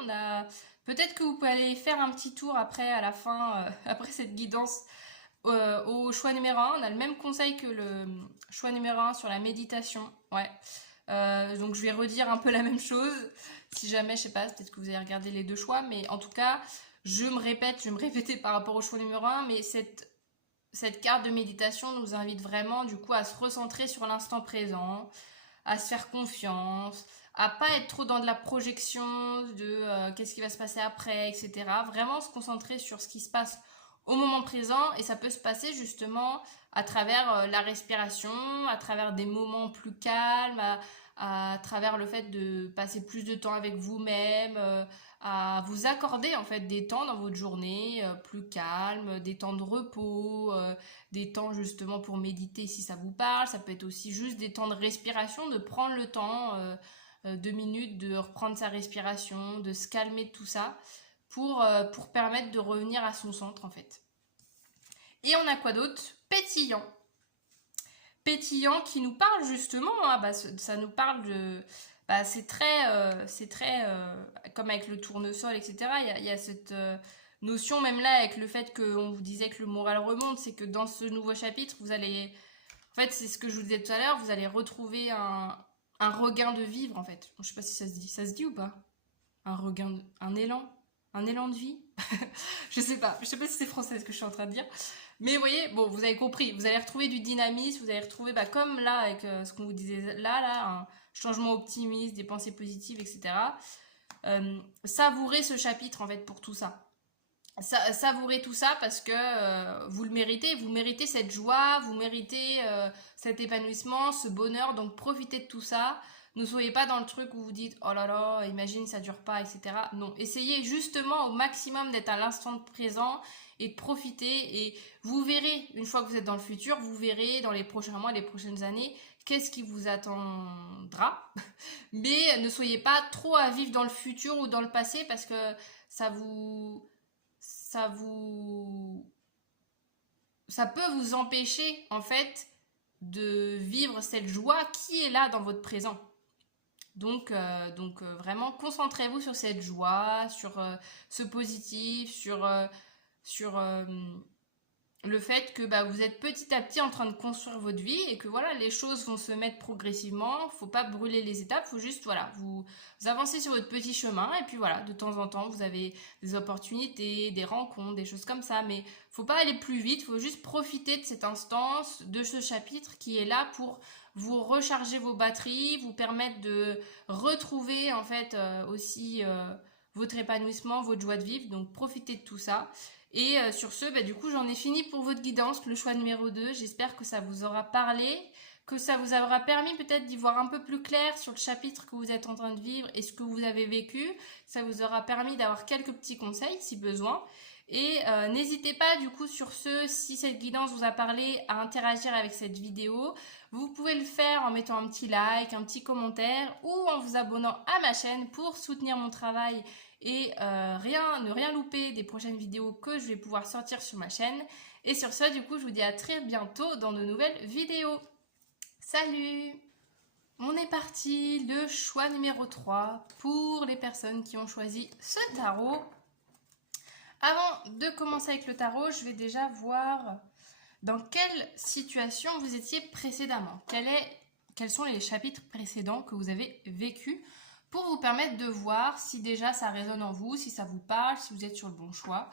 Peut-être que vous pouvez aller faire un petit tour après, à la fin, après cette guidance, au choix numéro 1. On a le même conseil que le choix numéro 1 sur la méditation. Ouais. Donc je vais redire un peu la même chose. Si jamais, je sais pas, peut-être que vous avez regardé les deux choix, mais en tout cas, je vais me répéter par rapport au choix numéro 1, mais cette carte de méditation nous invite vraiment du coup à se recentrer sur l'instant présent, à se faire confiance, à pas être trop dans de la projection de qu'est-ce qui va se passer après, etc. Vraiment se concentrer sur ce qui se passe au moment présent, et ça peut se passer justement à travers la respiration, à travers des moments plus calmes, à travers le fait de passer plus de temps avec vous-même, à vous accorder en fait des temps dans votre journée plus calmes, des temps de repos, des temps justement pour méditer si ça vous parle. Ça peut être aussi juste des temps de respiration, de prendre le temps 2 minutes de reprendre sa respiration, de se calmer de tout ça pour permettre de revenir à son centre en fait. Et on a quoi d'autre? Pétillant. Pétillant qui nous parle justement, ça nous parle de... c'est très comme avec le tournesol, etc. Il y a cette notion, même là, avec le fait qu'on vous disait que le moral remonte, c'est que dans ce nouveau chapitre, vous allez... En fait, c'est ce que je vous disais tout à l'heure, vous allez retrouver un regain de vivre, en fait. Je sais pas si ça se dit. Ça se dit ou pas? Un élan de vie. Je sais pas si c'est français ce que je suis en train de dire. Mais vous voyez, bon, vous avez compris, vous allez retrouver du dynamisme, vous allez retrouver, comme là, avec ce qu'on vous disait là, un changement optimiste, des pensées positives, etc. Savourez ce chapitre, en fait, pour tout ça. Savourez tout ça parce que vous le méritez, vous méritez cette joie, vous méritez cet épanouissement, ce bonheur, donc profitez de tout ça. Ne soyez pas dans le truc où vous dites oh là là, imagine ça dure pas, etc. Non, essayez justement au maximum d'être à l'instant présent et de profiter. Et vous verrez, une fois que vous êtes dans le futur, vous verrez dans les prochains mois, les prochaines années, qu'est-ce qui vous attendra. Mais ne soyez pas trop à vivre dans le futur ou dans le passé parce que ça peut vous empêcher en fait de vivre cette joie qui est là dans votre présent. Donc vraiment, concentrez-vous sur cette joie, sur ce positif, sur le fait que vous êtes petit à petit en train de construire votre vie et que voilà, les choses vont se mettre progressivement. Faut pas brûler les étapes, faut juste voilà, vous avancez sur votre petit chemin et puis voilà, de temps en temps vous avez des opportunités, des rencontres, des choses comme ça, mais faut pas aller plus vite, faut juste profiter de cette instance, de ce chapitre qui est là pour vous recharger vos batteries, vous permettre de retrouver en fait aussi votre épanouissement, votre joie de vivre. Donc profitez de tout ça. Et sur ce, du coup, j'en ai fini pour votre guidance, le choix numéro 2. J'espère que ça vous aura parlé, que ça vous aura permis peut-être d'y voir un peu plus clair sur le chapitre que vous êtes en train de vivre et ce que vous avez vécu. Ça vous aura permis d'avoir quelques petits conseils si besoin. Et n'hésitez pas du coup sur ce, si cette guidance vous a parlé, à interagir avec cette vidéo. Vous pouvez le faire en mettant un petit like, un petit commentaire ou en vous abonnant à ma chaîne pour soutenir mon travail et ne rien louper des prochaines vidéos que je vais pouvoir sortir sur ma chaîne. Et sur ce, du coup, je vous dis à très bientôt dans de nouvelles vidéos. Salut! On est parti, le choix numéro 3 pour les personnes qui ont choisi ce tarot. Avant de commencer avec le tarot, je vais déjà voir dans quelle situation vous étiez précédemment. Quels sont les chapitres précédents que vous avez vécus pour vous permettre de voir si déjà ça résonne en vous, si ça vous parle, si vous êtes sur le bon choix.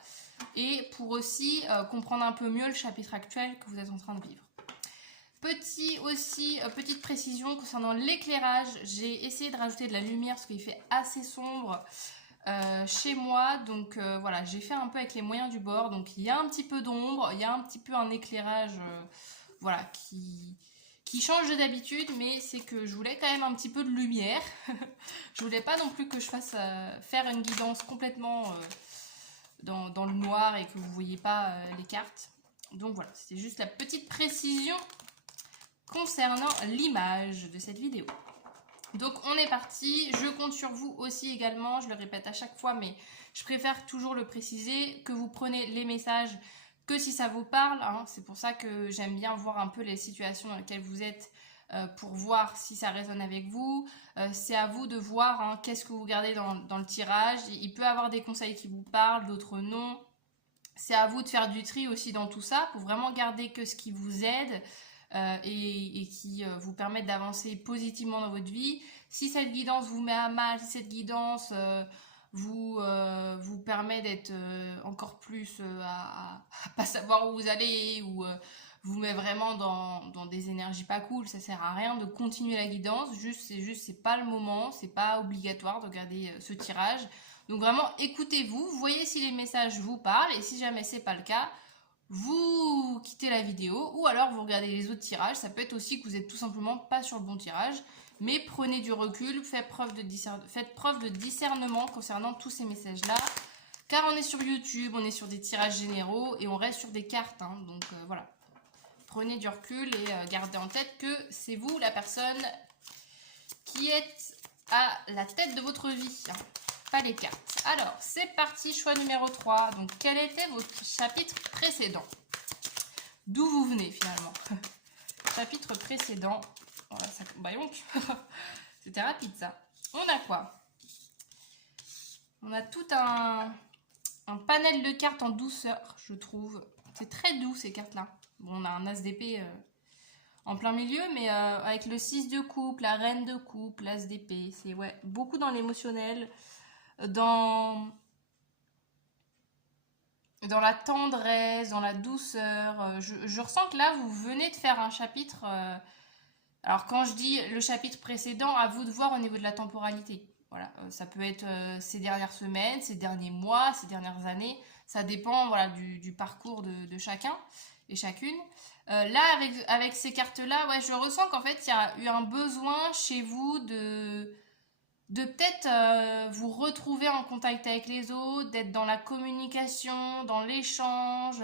Et pour aussi comprendre un peu mieux le chapitre actuel que vous êtes en train de vivre. Petite précision concernant l'éclairage. J'ai essayé de rajouter de la lumière parce qu'il fait assez sombre chez moi, donc voilà, j'ai fait un peu avec les moyens du bord, donc il y a un petit peu d'ombre, il y a un petit peu un éclairage voilà, qui change d'habitude, mais c'est que je voulais quand même un petit peu de lumière. Je voulais pas non plus que je fasse faire une guidance complètement dans le noir et que vous voyez pas les cartes. Donc voilà, c'était juste la petite précision concernant l'image de cette vidéo. Donc on est parti, je compte sur vous aussi également, je le répète à chaque fois, mais je préfère toujours le préciser, que vous prenez les messages que si ça vous parle, hein. C'est pour ça que j'aime bien voir un peu les situations dans lesquelles vous êtes pour voir si ça résonne avec vous. C'est à vous de voir hein, qu'est-ce que vous gardez dans le tirage. Il peut y avoir des conseils qui vous parlent, d'autres non. C'est à vous de faire du tri aussi dans tout ça pour vraiment garder que ce qui vous aide. Et qui vous permettent d'avancer positivement dans votre vie. Si cette guidance vous met à mal, si cette guidance vous permet d'être encore plus à pas savoir où vous allez ou vous met vraiment dans des énergies pas cool, ça sert à rien de continuer la guidance. C'est pas le moment, c'est pas obligatoire de regarder ce tirage. Donc vraiment écoutez-vous, voyez si les messages vous parlent et si jamais c'est pas le cas, vous quittez la vidéo ou alors vous regardez les autres tirages. Ça peut être aussi que vous êtes tout simplement pas sur le bon tirage, mais prenez du recul, faites preuve de discernement concernant tous ces messages là, car on est sur YouTube, on est sur des tirages généraux et on reste sur des cartes hein. Donc voilà, prenez du recul et gardez en tête que c'est vous la personne qui êtes à la tête de votre vie hein. Pas les cartes. Alors, c'est parti, choix numéro 3. Donc, quel était votre chapitre précédent? D'où vous venez, finalement? Chapitre précédent. Voilà, ça... Bah donc, c'était rapide, ça. On a quoi? On a tout un panel de cartes en douceur, je trouve. C'est très doux, ces cartes-là. Bon, on a un as d'épée en plein milieu, mais avec le 6 de coupe, la reine de coupe, l'as d'épée. C'est ouais, beaucoup dans l'émotionnel. Dans la tendresse, dans la douceur. Je ressens que là, vous venez de faire un chapitre. Alors, quand je dis le chapitre précédent, à vous de voir au niveau de la temporalité. Voilà, ça peut être ces dernières semaines, ces derniers mois, ces dernières années. Ça dépend voilà, du parcours de chacun. et chacune. Là, avec ces cartes-là, ouais, je ressens qu'en fait, il y a eu un besoin chez vous de peut-être vous retrouver en contact avec les autres, d'être dans la communication, dans l'échange,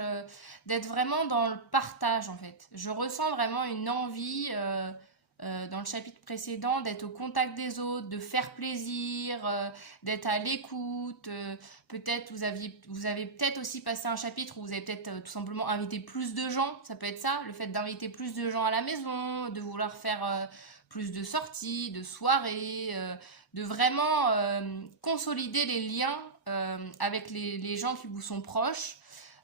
d'être vraiment dans le partage en fait. Je ressens vraiment une envie dans le chapitre précédent d'être au contact des autres, de faire plaisir, d'être à l'écoute. Peut-être vous avez peut-être aussi passé un chapitre où vous avez peut-être tout simplement invité plus de gens. Ça peut être ça, le fait d'inviter plus de gens à la maison, de vouloir faire plus de sorties, de soirées, de vraiment consolider les liens avec les gens qui vous sont proches.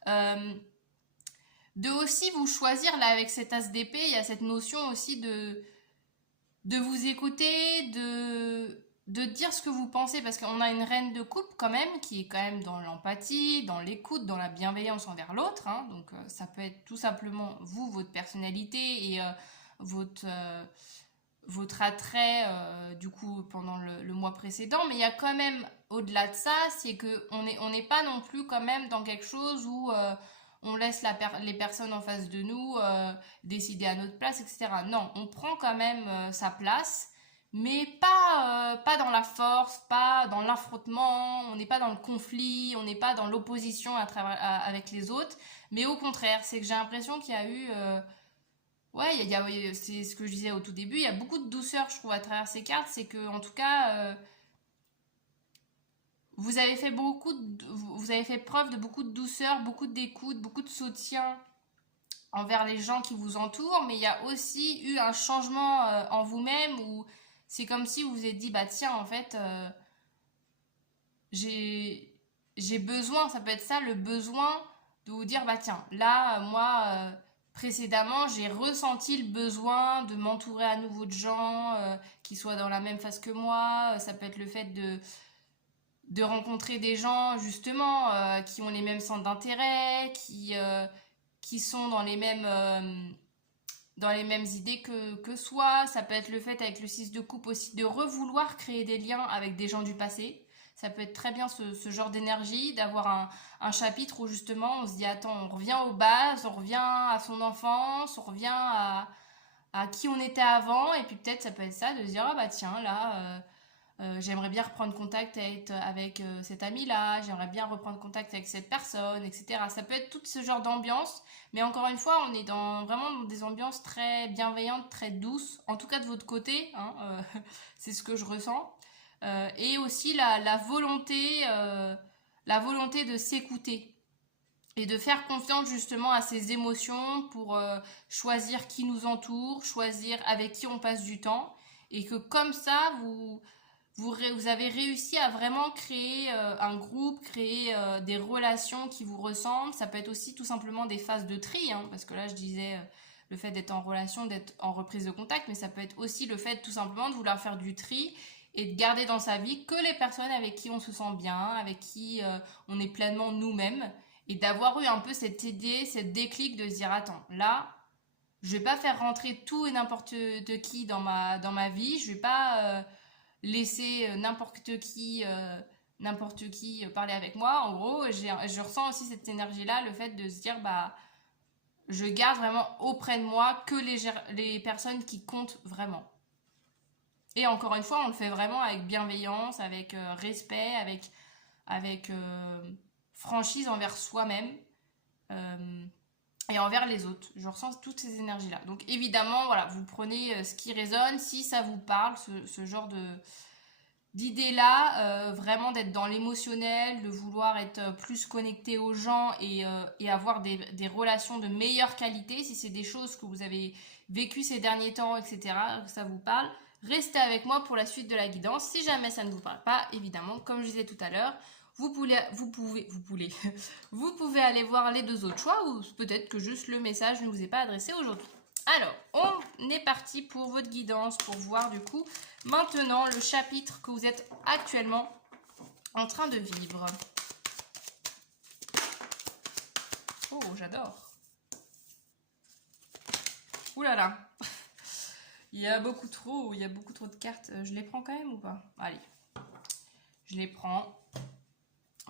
De aussi vous choisir, là avec cet as d'épée, il y a cette notion aussi de vous écouter, de dire ce que vous pensez, parce qu'on a une reine de coupe quand même, qui est quand même dans l'empathie, dans l'écoute, dans la bienveillance envers l'autre, hein. Donc ça peut être tout simplement vous, votre personnalité et votre... votre attrait du coup pendant le mois précédent, mais il y a quand même au-delà de ça, c'est que on n'est pas non plus quand même dans quelque chose où on laisse les personnes en face de nous décider à notre place, etc. Non, on prend quand même sa place, mais pas dans la force, pas dans l'affrontement, on n'est pas dans le conflit, on n'est pas dans l'opposition avec les autres, mais au contraire, c'est que j'ai l'impression qu'il y a eu ouais, c'est ce que je disais au tout début, il y a beaucoup de douceur, je trouve, à travers ces cartes. C'est que, en tout cas, vous avez fait preuve de beaucoup de douceur, beaucoup d'écoute, beaucoup de soutien envers les gens qui vous entourent. Mais il y a aussi eu un changement en vous-même où c'est comme si vous vous êtes dit, bah tiens, en fait, j'ai besoin, ça peut être ça, le besoin de vous dire, bah tiens, là, moi, précédemment, j'ai ressenti le besoin de m'entourer à nouveau de gens qui soient dans la même phase que moi. Ça peut être le fait de rencontrer des gens, justement, qui ont les mêmes centres d'intérêt, qui sont dans les mêmes idées que soi. Ça peut être le fait, avec le 6 de coupe aussi, de revouloir créer des liens avec des gens du passé. Ça peut être très bien ce genre d'énergie, d'avoir un chapitre où justement on se dit attends, on revient aux bases, on revient à son enfance, on revient à qui on était avant, et puis peut-être ça peut être ça, de se dire ah bah tiens là, j'aimerais bien reprendre contact avec cet ami-là, j'aimerais bien reprendre contact avec cette personne, etc. Ça peut être tout ce genre d'ambiance, mais encore une fois, on est vraiment dans des ambiances très bienveillantes, très douces, en tout cas de votre côté, hein, c'est ce que je ressens. Et aussi la volonté de s'écouter et de faire confiance justement à ses émotions pour choisir qui nous entoure, choisir avec qui on passe du temps, et que comme ça, vous avez réussi à vraiment créer un groupe, créer des relations qui vous ressemblent. Ça peut être aussi tout simplement des phases de tri, hein, parce que là je disais le fait d'être en relation, d'être en reprise de contact, mais ça peut être aussi le fait tout simplement de vouloir faire du tri et de garder dans sa vie que les personnes avec qui on se sent bien, avec qui on est pleinement nous-mêmes, et d'avoir eu un peu cette idée, cette déclic de se dire attends, là, je vais pas faire rentrer tout et n'importe qui dans ma vie, je vais pas laisser n'importe qui parler avec moi. En gros, je ressens aussi cette énergie-là, le fait de se dire bah je garde vraiment auprès de moi que les personnes qui comptent vraiment. Et encore une fois, on le fait vraiment avec bienveillance, avec respect, avec franchise envers soi-même et envers les autres. Je ressens toutes ces énergies-là. Donc évidemment, voilà, vous prenez ce qui résonne, si ça vous parle, ce genre d'idée-là, vraiment d'être dans l'émotionnel, de vouloir être plus connecté aux gens et avoir des relations de meilleure qualité, si c'est des choses que vous avez vécues ces derniers temps, etc., que ça vous parle. Restez avec moi pour la suite de la guidance. Si jamais ça ne vous parle pas, évidemment, comme je disais tout à l'heure, vous pouvez aller voir les deux autres choix, ou peut-être que juste le message ne vous est pas adressé aujourd'hui. Alors, on est parti pour votre guidance, pour voir du coup maintenant le chapitre que vous êtes actuellement en train de vivre. Oh, j'adore. Ouh là là. Il y a beaucoup trop de cartes. Je les prends quand même ou pas? Allez, je les prends.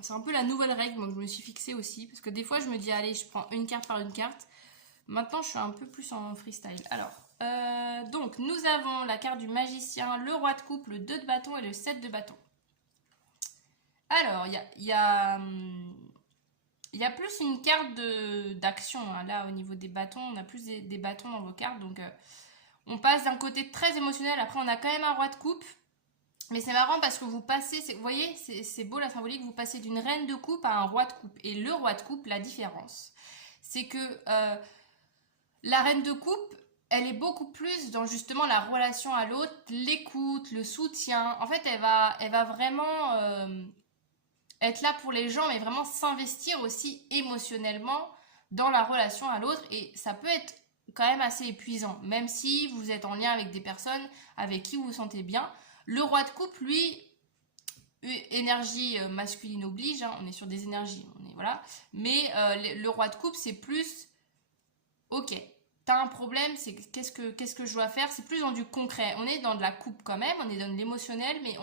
C'est un peu la nouvelle règle moi, que je me suis fixée aussi. Parce que des fois, je me dis, allez, je prends une carte par une carte. Maintenant, je suis un peu plus en freestyle. Alors, donc, nous avons la carte du magicien, le roi de coupe, le 2 de bâton et le 7 de bâton. Alors, il y a plus une carte d'action. Hein. Là, au niveau des bâtons, on a plus des bâtons dans vos cartes. Donc, on passe d'un côté très émotionnel. Après, on a quand même un roi de coupe. Mais c'est marrant parce que vous passez, vous voyez, c'est beau la symbolique, vous passez d'une reine de coupe à un roi de coupe. Et le roi de coupe, la différence, c'est que la reine de coupe, elle est beaucoup plus dans justement la relation à l'autre, l'écoute, le soutien. En fait, elle va vraiment être là pour les gens, mais vraiment s'investir aussi émotionnellement dans la relation à l'autre. Et ça peut être quand même assez épuisant, même si vous êtes en lien avec des personnes avec qui vous vous sentez bien. Le roi de coupe, lui, énergie masculine oblige, hein, on est sur des énergies, voilà. Mais le roi de coupe, c'est plus, ok, t'as un problème, c'est qu'est-ce que je dois faire. C'est plus dans du concret. On est dans de la coupe quand même, on est dans de l'émotionnel, mais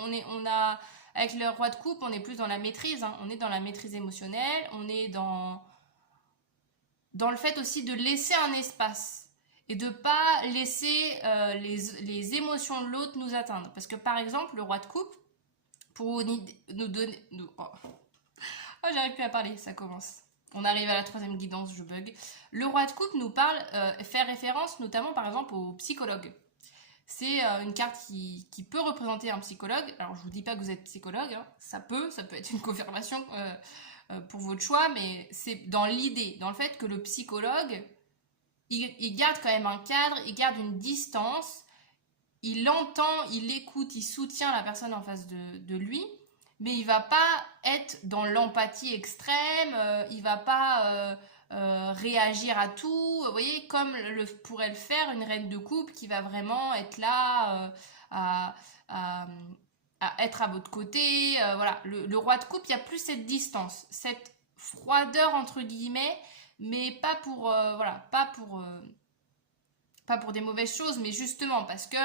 avec le roi de coupe, on est plus dans la maîtrise. Hein, on est dans la maîtrise émotionnelle, on est dans le fait aussi de laisser un espace. Et de pas laisser les émotions de l'autre nous atteindre. Parce que par exemple, le roi de coupe, pour nous donner... oh, j'arrive plus à parler, ça commence. On arrive à la 3e guidance, je bug. Le roi de coupe nous parle, fait référence notamment par exemple au psychologue. C'est une carte qui peut représenter un psychologue. Alors je vous dis pas que vous êtes psychologue, hein. Ça peut être une confirmation pour votre choix, mais c'est dans l'idée, dans le fait que le psychologue... Il garde quand même un cadre, il garde une distance, il entend, il écoute, il soutient la personne en face de lui, mais il va pas être dans l'empathie extrême, il va pas réagir à tout, vous voyez, comme pourrait le faire une reine de coupe qui va vraiment être là à être à votre côté, voilà. Le roi de coupe, il y a plus cette distance, cette froideur entre guillemets, mais pas pour voilà, pas pour des mauvaises choses, mais justement parce que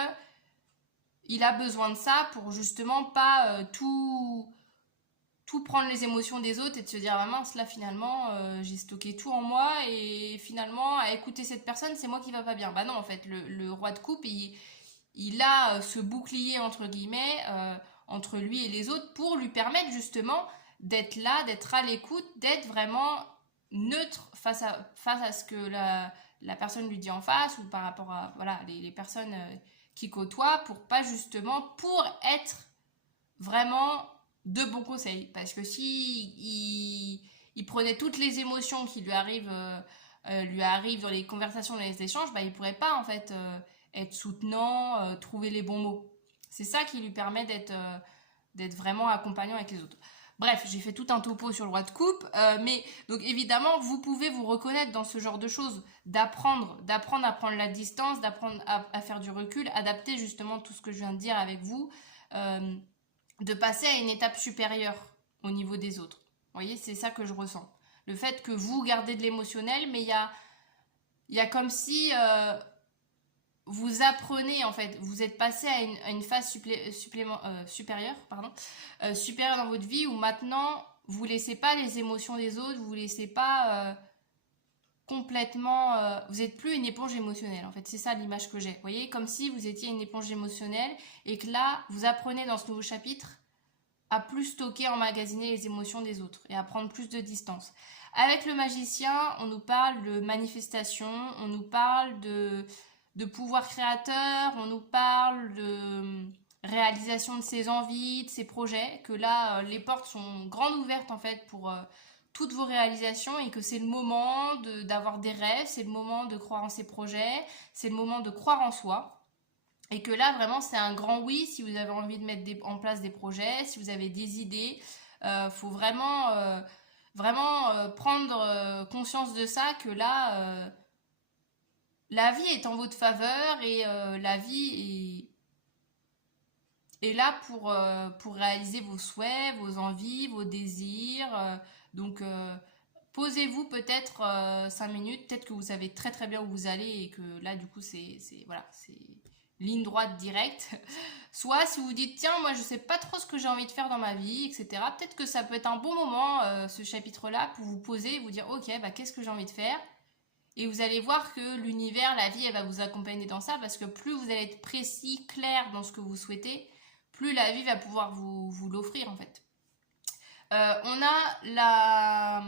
il a besoin de ça pour justement pas tout prendre les émotions des autres et de se dire ah mince là finalement j'ai stocké tout en moi et finalement à écouter cette personne c'est moi qui va pas bien. Bah non, en fait le roi de coupe il a ce bouclier entre guillemets entre lui et les autres pour lui permettre justement d'être là, d'être à l'écoute, d'être vraiment neutre face à ce que la personne lui dit en face ou par rapport à voilà, les personnes qui côtoient pour être vraiment de bons conseils. Parce que si il prenait toutes les émotions qui lui arrivent dans les conversations, dans les échanges, bah, il pourrait pas en fait être soutenant, trouver les bons mots. C'est ça qui lui permet d'être vraiment accompagnant avec les autres. Bref, j'ai fait tout un topo sur le roi de coupe, mais donc évidemment, vous pouvez vous reconnaître dans ce genre de choses, d'apprendre à prendre la distance, d'apprendre à faire du recul, adapter justement tout ce que je viens de dire avec vous, de passer à une étape supérieure au niveau des autres. Vous voyez, c'est ça que je ressens. Le fait que vous gardez de l'émotionnel, mais il y a comme si vous apprenez en fait, vous êtes passé à une phase supérieure, supérieure dans votre vie où maintenant vous laissez pas les émotions des autres, vous laissez pas complètement, vous êtes plus une éponge émotionnelle en fait, c'est ça l'image que j'ai. Vous voyez, comme si vous étiez une éponge émotionnelle et que là vous apprenez dans ce nouveau chapitre à plus stocker, emmagasiner les émotions des autres et à prendre plus de distance. Avec le magicien, on nous parle de manifestation, on nous parle de pouvoir créateur, on nous parle de réalisation de ses envies, de ses projets, que là, les portes sont grandes ouvertes en fait pour toutes vos réalisations et que c'est le moment d'avoir des rêves, c'est le moment de croire en ses projets, c'est le moment de croire en soi. Et que là, vraiment, c'est un grand oui si vous avez envie de mettre en place des projets, si vous avez des idées. Faut vraiment, prendre conscience de ça, que là, la vie est en votre faveur et la vie est là pour réaliser vos souhaits, vos envies, vos désirs. Donc, posez-vous peut-être 5 minutes, peut-être que vous savez très très bien où vous allez et que là, du coup, c'est ligne droite directe. Soit si vous vous dites tiens moi je sais pas trop ce que j'ai envie de faire dans ma vie, etc. Peut-être que ça peut être un bon moment ce chapitre là pour vous poser et vous dire ok bah qu'est-ce que j'ai envie de faire Et vous allez voir que l'univers, la vie, elle va vous accompagner dans ça parce que plus vous allez être précis, clair dans ce que vous souhaitez, plus la vie va pouvoir vous l'offrir en fait. On a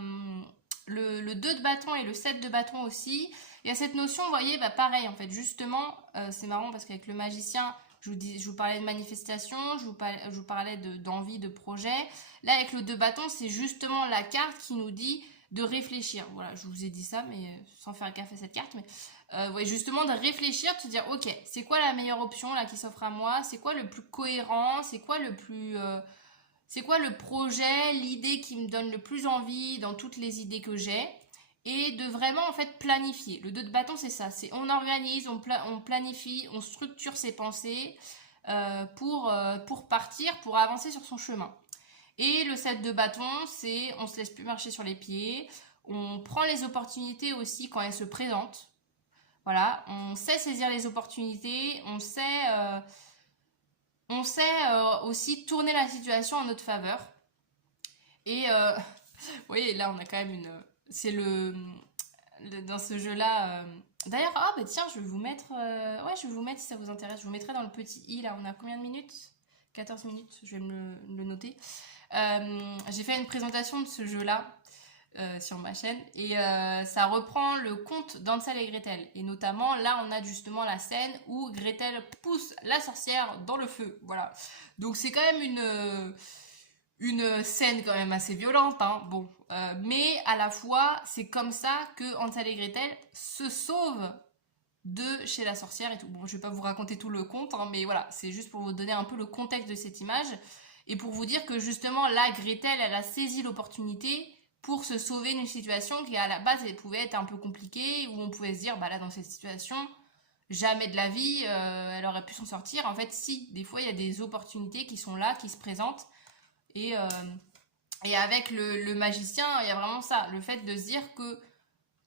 le 2 de bâton et le 7 de bâton aussi. Il y a cette notion, vous voyez, bah pareil en fait, justement, c'est marrant parce qu'avec le magicien, je vous parlais de manifestation, je vous parlais d'envie, de projet. Là, avec le 2 bâton, c'est justement la carte qui nous dit de réfléchir. Voilà, je vous ai dit ça, mais sans faire gaffe à cette carte. Mais ouais, justement, de réfléchir, de se dire, ok, c'est quoi la meilleure option là qui s'offre à moi? C'est quoi le plus cohérent? C'est quoi le plus... c'est quoi le projet, l'idée qui me donne le plus envie dans toutes les idées que j'ai? Et de vraiment en fait planifier. Le 2 de bâton, c'est ça. C'est on organise, on planifie, on structure ses pensées pour partir, pour avancer sur son chemin. Et le 7 de bâton, c'est on se laisse plus marcher sur les pieds. On prend les opportunités aussi quand elles se présentent. Voilà, on sait saisir les opportunités, on sait aussi tourner la situation en notre faveur. Et vous voyez, là, on a quand même une... C'est dans ce jeu-là... D'ailleurs, ah bah tiens, je vais vous mettre... ouais, je vais vous mettre si ça vous intéresse. Je vous mettrai dans le petit i, là. On a combien de minutes? 14 minutes, je vais me le noter. J'ai fait une présentation de ce jeu-là sur ma chaîne et ça reprend le conte d'Hansel et Gretel. Et notamment, là, on a justement la scène où Gretel pousse la sorcière dans le feu. Voilà. Donc, c'est quand même une scène quand même assez violente, hein. Bon, mais à la fois, c'est comme ça que Hansel et Gretel se sauvent de chez la sorcière et tout. Bon, je vais pas vous raconter tout le conte, hein, mais voilà, c'est juste pour vous donner un peu le contexte de cette image et pour vous dire que justement, là, Gretel, elle a saisi l'opportunité pour se sauver d'une situation qui, à la base, elle pouvait être un peu compliquée, où on pouvait se dire, bah là, dans cette situation, jamais de la vie, elle aurait pu s'en sortir. En fait, si, des fois, il y a des opportunités qui sont là, qui se présentent. Et avec le magicien, il y a vraiment ça, le fait de se dire que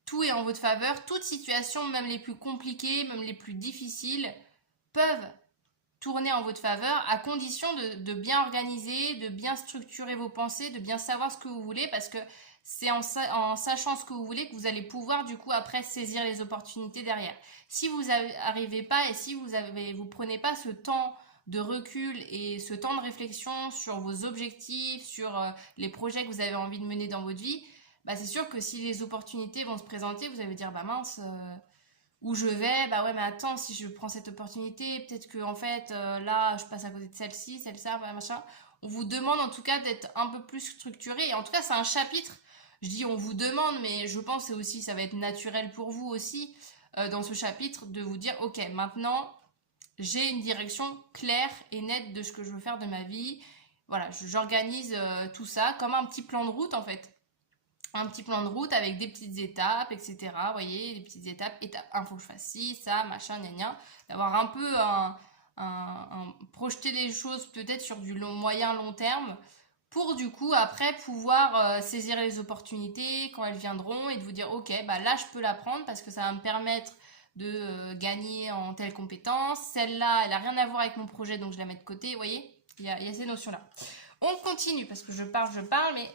tout est en votre faveur, toute situation, même les plus compliquées, même les plus difficiles, peuvent tourner en votre faveur à condition de bien organiser, de bien structurer vos pensées, de bien savoir ce que vous voulez parce que c'est en sachant ce que vous voulez que vous allez pouvoir du coup après saisir les opportunités derrière. Si vous n'arrivez pas et si vous prenez pas ce temps de recul et ce temps de réflexion sur vos objectifs, sur les projets que vous avez envie de mener dans votre vie, bah c'est sûr que si les opportunités vont se présenter, vous allez dire bah mince, où je vais, bah ouais mais attends, si je prends cette opportunité, peut-être que en fait là je passe à côté de celle-ci, celle-là, machin. On vous demande en tout cas d'être un peu plus structuré et en tout cas c'est un chapitre. Je dis on vous demande, mais je pense que aussi ça va être naturel pour vous aussi dans ce chapitre de vous dire ok maintenant j'ai une direction claire et nette de ce que je veux faire de ma vie. Voilà, j'organise tout ça comme un petit plan de route en fait. Un petit plan de route avec des petites étapes, etc. Vous voyez, des petites étapes. Étape 1, faut que je fasse ci, ça, machin, gna gna. D'avoir un peu projeter les choses peut-être sur du moyen long terme pour du coup après pouvoir saisir les opportunités quand elles viendront et de vous dire ok, bah là je peux la prendre parce que ça va me permettre de gagner en telle compétence. Celle-là, elle n'a rien à voir avec mon projet, donc je la mets de côté. Vous voyez, il y a ces notions-là. On continue, parce que je parle, mais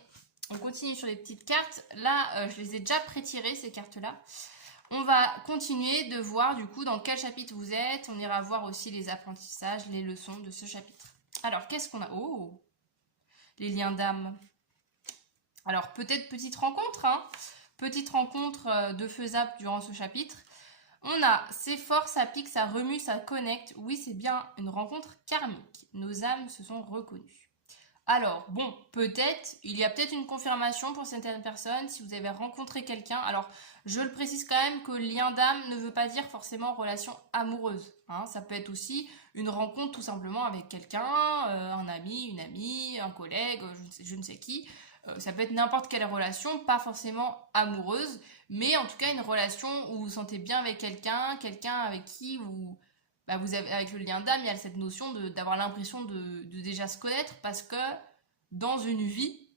on continue sur les petites cartes. Là, je les ai déjà pré-tirées, ces cartes-là. On va continuer de voir, du coup, dans quel chapitre vous êtes. On ira voir aussi les apprentissages, les leçons de ce chapitre. Alors, qu'est-ce qu'on a? Oh, les liens d'âme. Alors, peut-être petite rencontre, hein. Petite rencontre de faisable durant ce chapitre. On a c'est fort, ça pique, ça remue, ça connecte. Oui, c'est bien une rencontre karmique. Nos âmes se sont reconnues. Alors, bon, peut-être, il y a peut-être une confirmation pour certaines personnes si vous avez rencontré quelqu'un. Alors, je le précise quand même que lien d'âme ne veut pas dire forcément relation amoureuse. Hein. Ça peut être aussi une rencontre tout simplement avec quelqu'un, un ami, une amie, un collègue, je ne sais qui. Ça peut être n'importe quelle relation, pas forcément amoureuse, mais en tout cas une relation où vous vous sentez bien avec quelqu'un avec qui vous avez, avec le lien d'âme, il y a cette notion d'avoir l'impression de déjà se connaître parce que dans une vie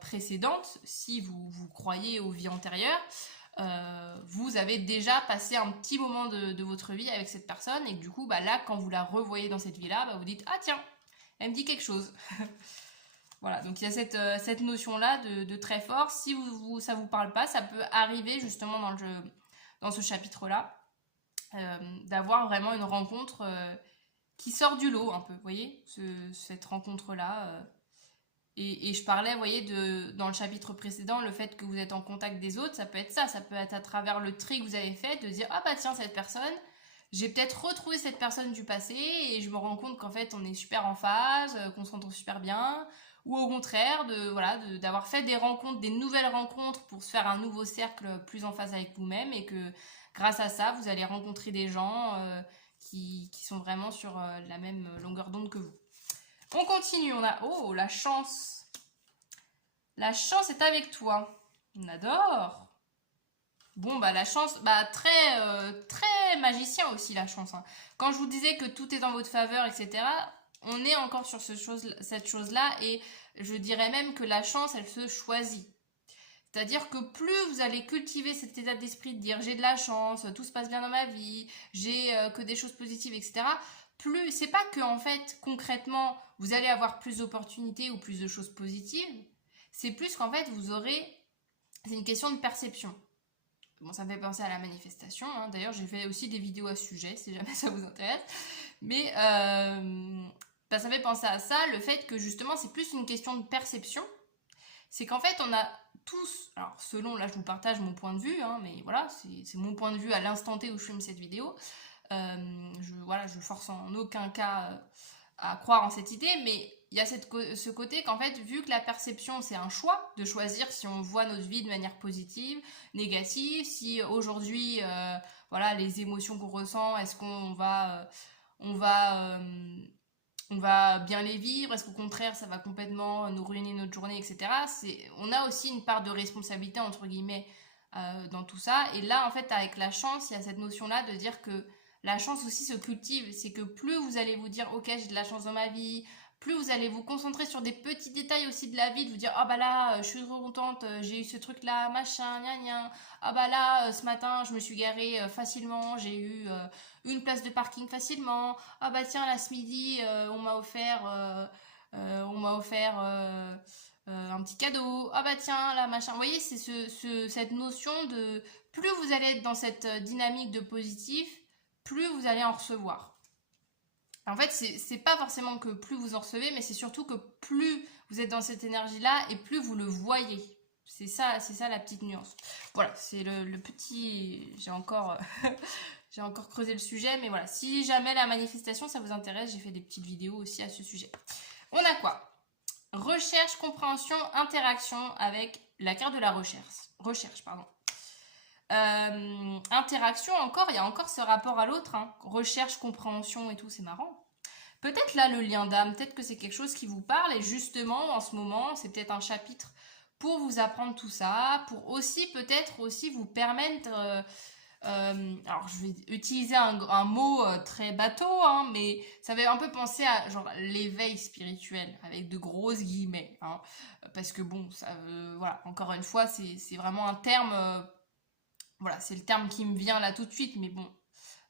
précédente, si vous croyez aux vies antérieures, vous avez déjà passé un petit moment de votre vie avec cette personne et que du coup, bah là, quand vous la revoyez dans cette vie-là, bah vous dites « Ah tiens, elle me dit quelque chose ». Voilà, donc il y a cette notion-là de très fort. Si ça vous parle pas, ça peut arriver justement dans ce chapitre-là, d'avoir vraiment une rencontre qui sort du lot un peu, vous voyez, cette rencontre-là. Et je parlais, vous voyez, dans le chapitre précédent, le fait que vous êtes en contact des autres, ça peut être ça peut être à travers le tri que vous avez fait, de dire, ah bah tiens, cette personne, j'ai peut-être retrouvé cette personne du passé et je me rends compte qu'en fait on est super en phase, qu'on s'entend super bien, ou au contraire d'avoir fait des rencontres, des nouvelles rencontres pour se faire un nouveau cercle plus en phase avec vous-même et que grâce à ça vous allez rencontrer des gens qui sont vraiment sur la même longueur d'onde que vous. On continue, on a oh la chance. La chance est avec toi. On adore. Bon, bah la chance, bah très magicien aussi la chance. Hein. Quand je vous disais que tout est dans votre faveur, etc., on est encore sur cette chose-là et je dirais même que la chance, elle se choisit. C'est-à-dire que plus vous allez cultiver cet état d'esprit de dire j'ai de la chance, tout se passe bien dans ma vie, j'ai que des choses positives, etc., plus, c'est pas que en fait, concrètement, vous allez avoir plus d'opportunités ou plus de choses positives, c'est plus qu'en fait, c'est une question de perception. Bon, ça me fait penser à la manifestation. Hein. D'ailleurs, j'ai fait aussi des vidéos à ce sujet, si jamais ça vous intéresse. Mais ça me fait penser à ça, le fait que justement, c'est plus une question de perception. C'est qu'en fait, on a tous, alors selon, là je vous partage mon point de vue, hein, mais voilà, c'est mon point de vue à l'instant T où je filme cette vidéo. Je force en aucun cas à croire en cette idée, mais il y a ce côté qu'en fait, vu que la perception, c'est un choix, de choisir si on voit notre vie de manière positive, négative, si aujourd'hui, les émotions qu'on ressent, est-ce qu'on va bien les vivre, est-ce qu'au contraire, ça va complètement nous ruiner notre journée, etc. On a aussi une part de responsabilité, entre guillemets, dans tout ça. Et là, en fait, avec la chance, il y a cette notion-là de dire que la chance aussi se cultive. C'est que plus vous allez vous dire, ok, j'ai de la chance dans ma vie, plus vous allez vous concentrer sur des petits détails aussi de la vie, de vous dire, ah bah là, je suis trop contente, j'ai eu ce truc-là, machin, gna gna. Ah bah là, ce matin, je me suis garée facilement, j'ai eu une place de parking facilement. Ah bah tiens, là, ce midi, on m'a offert un petit cadeau. Ah bah tiens, là, machin. Vous voyez, c'est cette notion de plus vous allez être dans cette dynamique de positif, plus vous allez en recevoir. En fait, c'est pas forcément que plus vous en recevez, mais c'est surtout que plus vous êtes dans cette énergie-là et plus vous le voyez. C'est ça la petite nuance. Voilà, c'est le petit... J'ai encore creusé le sujet, mais voilà. Si jamais la manifestation, ça vous intéresse, j'ai fait des petites vidéos aussi à ce sujet. On a quoi? Recherche, compréhension, interaction avec la carte de la recherche, pardon. Interaction encore, il y a encore ce rapport à l'autre, hein. Recherche, compréhension et tout, c'est marrant. Peut-être là le lien d'âme, peut-être que c'est quelque chose qui vous parle et justement en ce moment c'est peut-être un chapitre pour vous apprendre tout ça, pour aussi peut-être aussi vous permettre, alors je vais utiliser un mot très bateau, hein, mais ça fait un peu penser à genre l'éveil spirituel avec de grosses guillemets, hein, parce que bon, ça, voilà, encore une fois c'est vraiment un terme. Voilà, c'est le terme qui me vient là tout de suite, mais bon,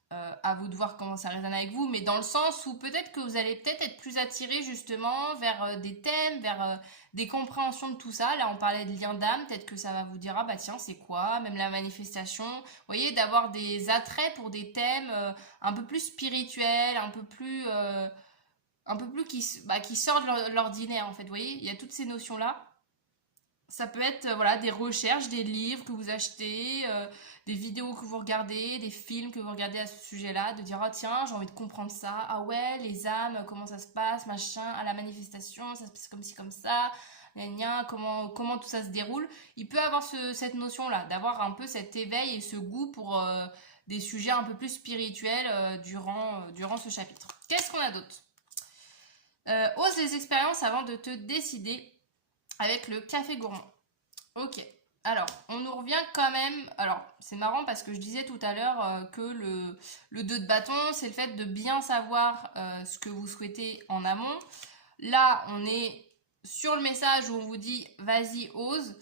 à vous de voir comment ça résonne avec vous, mais dans le sens où peut-être que vous allez peut-être être plus attiré justement vers des thèmes, vers des compréhensions de tout ça. Là, on parlait de lien d'âme, peut-être que ça va vous dire, ah bah tiens, c'est quoi, même la manifestation. Vous voyez, d'avoir des attraits pour des thèmes un peu plus spirituels, un peu plus qui sortent de l'ordinaire, en fait. Vous voyez, il y a toutes ces notions-là. Ça peut être des recherches, des livres que vous achetez, des vidéos que vous regardez, des films que vous regardez à ce sujet-là, de dire ah tiens j'ai envie de comprendre ça, ah ouais les âmes, comment ça se passe, machin, à la manifestation, ça se passe comme ci comme ça, gna gna, comment tout ça se déroule. Il peut avoir cette notion-là, d'avoir un peu cet éveil et ce goût pour des sujets un peu plus spirituels durant ce chapitre. Qu'est-ce qu'on a d'autre? Ose les expériences avant de te décider. Avec le café gourmand. Ok. Alors, on nous revient quand même... Alors, c'est marrant parce que je disais tout à l'heure que le 2 de bâton, c'est le fait de bien savoir ce que vous souhaitez en amont. Là, on est sur le message où on vous dit « Vas-y, ose ».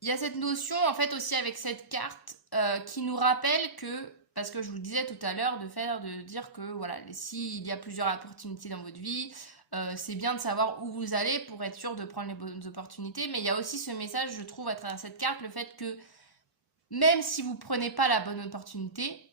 Il y a cette notion, en fait, aussi avec cette carte qui nous rappelle que... Parce que je vous disais tout à l'heure de dire que, voilà, s'il y a plusieurs opportunités dans votre vie... c'est bien de savoir où vous allez pour être sûr de prendre les bonnes opportunités. Mais il y a aussi ce message, je trouve, à travers cette carte, le fait que même si vous prenez pas la bonne opportunité,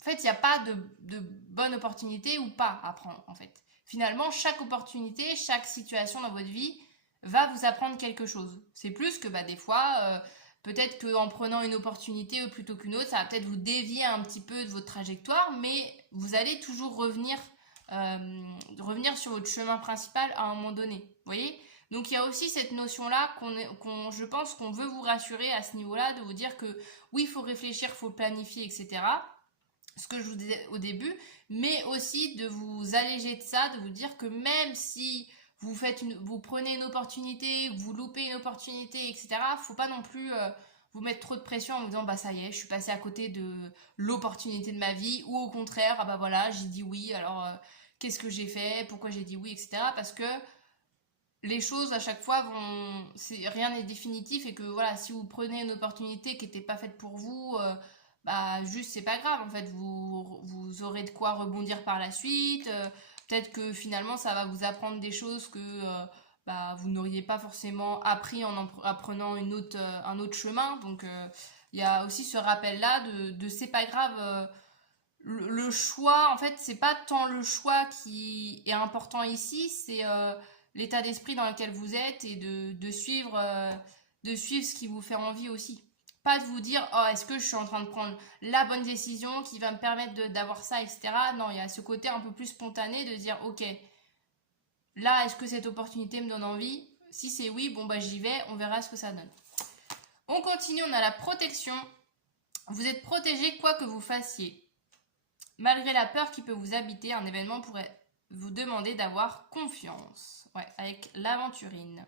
en fait, il n'y a pas de bonne opportunité ou pas à prendre, en fait. Finalement, chaque opportunité, chaque situation dans votre vie va vous apprendre quelque chose. C'est plus que des fois, peut-être qu'en prenant une opportunité plutôt qu'une autre, ça va peut-être vous dévier un petit peu de votre trajectoire, mais vous allez toujours revenir sur votre chemin principal à un moment donné. Vous voyez? Donc il y a aussi cette notion-là je pense qu'on veut vous rassurer à ce niveau-là, de vous dire que oui, il faut réfléchir, il faut planifier, etc. Ce que je vous disais au début, mais aussi de vous alléger de ça, de vous dire que même si vous prenez une opportunité, vous loupez une opportunité, etc., faut pas non plus vous mettre trop de pression en vous disant ça y est, je suis passé à côté de l'opportunité de ma vie, ou au contraire, voilà, j'ai dit oui, alors qu'est-ce que j'ai fait, pourquoi j'ai dit oui, etc. Parce que les choses à chaque fois rien n'est définitif, et que voilà, si vous prenez une opportunité qui n'était pas faite pour vous, juste c'est pas grave, en fait, vous aurez de quoi rebondir par la suite. Peut-être que finalement ça va vous apprendre des choses que vous n'auriez pas forcément appris en apprenant un autre chemin. Donc il y a aussi ce rappel là de c'est pas grave. Le choix, en fait, c'est pas tant le choix qui est important ici, c'est l'état d'esprit dans lequel vous êtes, et de suivre ce qui vous fait envie aussi. Pas de vous dire, oh, est-ce que je suis en train de prendre la bonne décision qui va me permettre d'avoir ça, etc. Non, il y a ce côté un peu plus spontané de dire, ok, là, est-ce que cette opportunité me donne envie? Si c'est oui, j'y vais, on verra ce que ça donne. On continue, on a la protection. Vous êtes protégé quoi que vous fassiez. Malgré la peur qui peut vous habiter, un événement pourrait vous demander d'avoir confiance. Ouais, avec l'aventurine.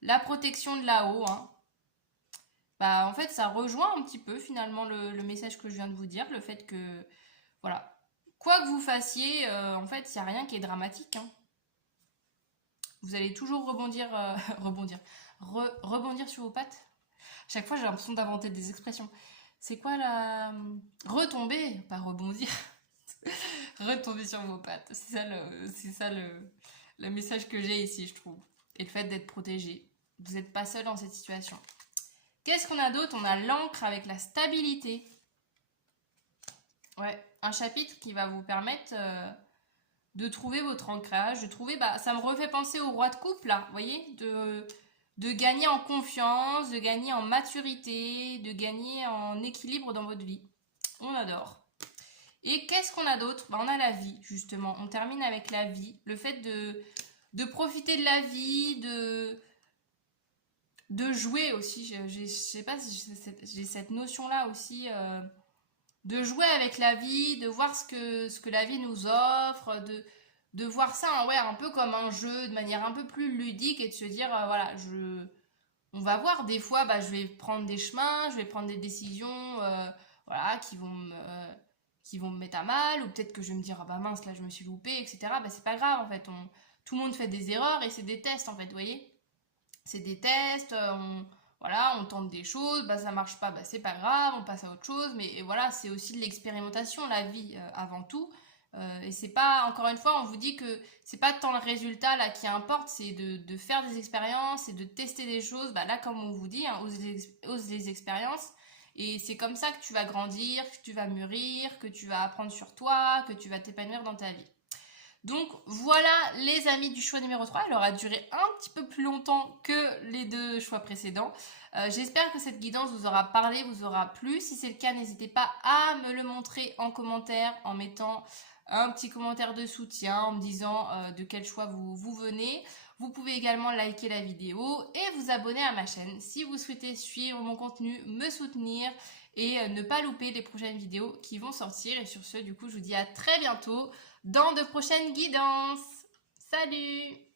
La protection de là-haut, hein. En fait, ça rejoint un petit peu finalement le message que je viens de vous dire, le fait que, voilà, quoi que vous fassiez, en fait, il n'y a rien qui est dramatique, hein. Vous allez toujours rebondir, rebondir sur vos pattes. Chaque fois, j'ai l'impression d'inventer des expressions. C'est quoi la... Retomber, pas rebondir. Retomber sur vos pattes. C'est ça le message que j'ai ici, je trouve. Et le fait d'être protégé. Vous n'êtes pas seul dans cette situation. Qu'est-ce qu'on a d'autre? On a l'encre avec la stabilité. Ouais, un chapitre qui va vous permettre de trouver votre ancrage, de trouver... ça me refait penser au roi de coupe, là, vous voyez, de gagner en confiance, de gagner en maturité, de gagner en équilibre dans votre vie. On adore. Et qu'est-ce qu'on a d'autre? On a la vie, justement. On termine avec la vie. Le fait de profiter de la vie, de jouer aussi. Je sais pas si j'ai cette notion-là aussi, de jouer avec la vie, de voir ce que la vie nous offre, de voir ça un peu comme un jeu, de manière un peu plus ludique, et de se dire, voilà, on va voir, des fois, je vais prendre des chemins, je vais prendre des décisions, voilà, qui vont me mettre à mal, ou peut-être que je vais me dire, mince, là, je me suis loupée, etc. C'est pas grave, en fait, tout le monde fait des erreurs, et c'est des tests, en fait, vous voyez. C'est des tests, on tente des choses, ça marche pas, c'est pas grave, on passe à autre chose, mais voilà, c'est aussi de l'expérimentation, la vie, avant tout. Et c'est pas, encore une fois, on vous dit que c'est pas tant le résultat là qui importe, c'est de faire des expériences et de tester des choses, là comme on vous dit, hein, ose les expériences. Et c'est comme ça que tu vas grandir, que tu vas mûrir, que tu vas apprendre sur toi, que tu vas t'épanouir dans ta vie. Donc voilà les amis du choix numéro 3, elle aura duré un petit peu plus longtemps que les deux choix précédents. J'espère que cette guidance vous aura parlé, vous aura plu. Si c'est le cas, n'hésitez pas à me le montrer en commentaire, en mettant un petit commentaire de soutien, en me disant de quel choix vous venez. Vous pouvez également liker la vidéo et vous abonner à ma chaîne si vous souhaitez suivre mon contenu, me soutenir et ne pas louper les prochaines vidéos qui vont sortir. Et sur ce, du coup, je vous dis à très bientôt dans de prochaines guidances. Salut!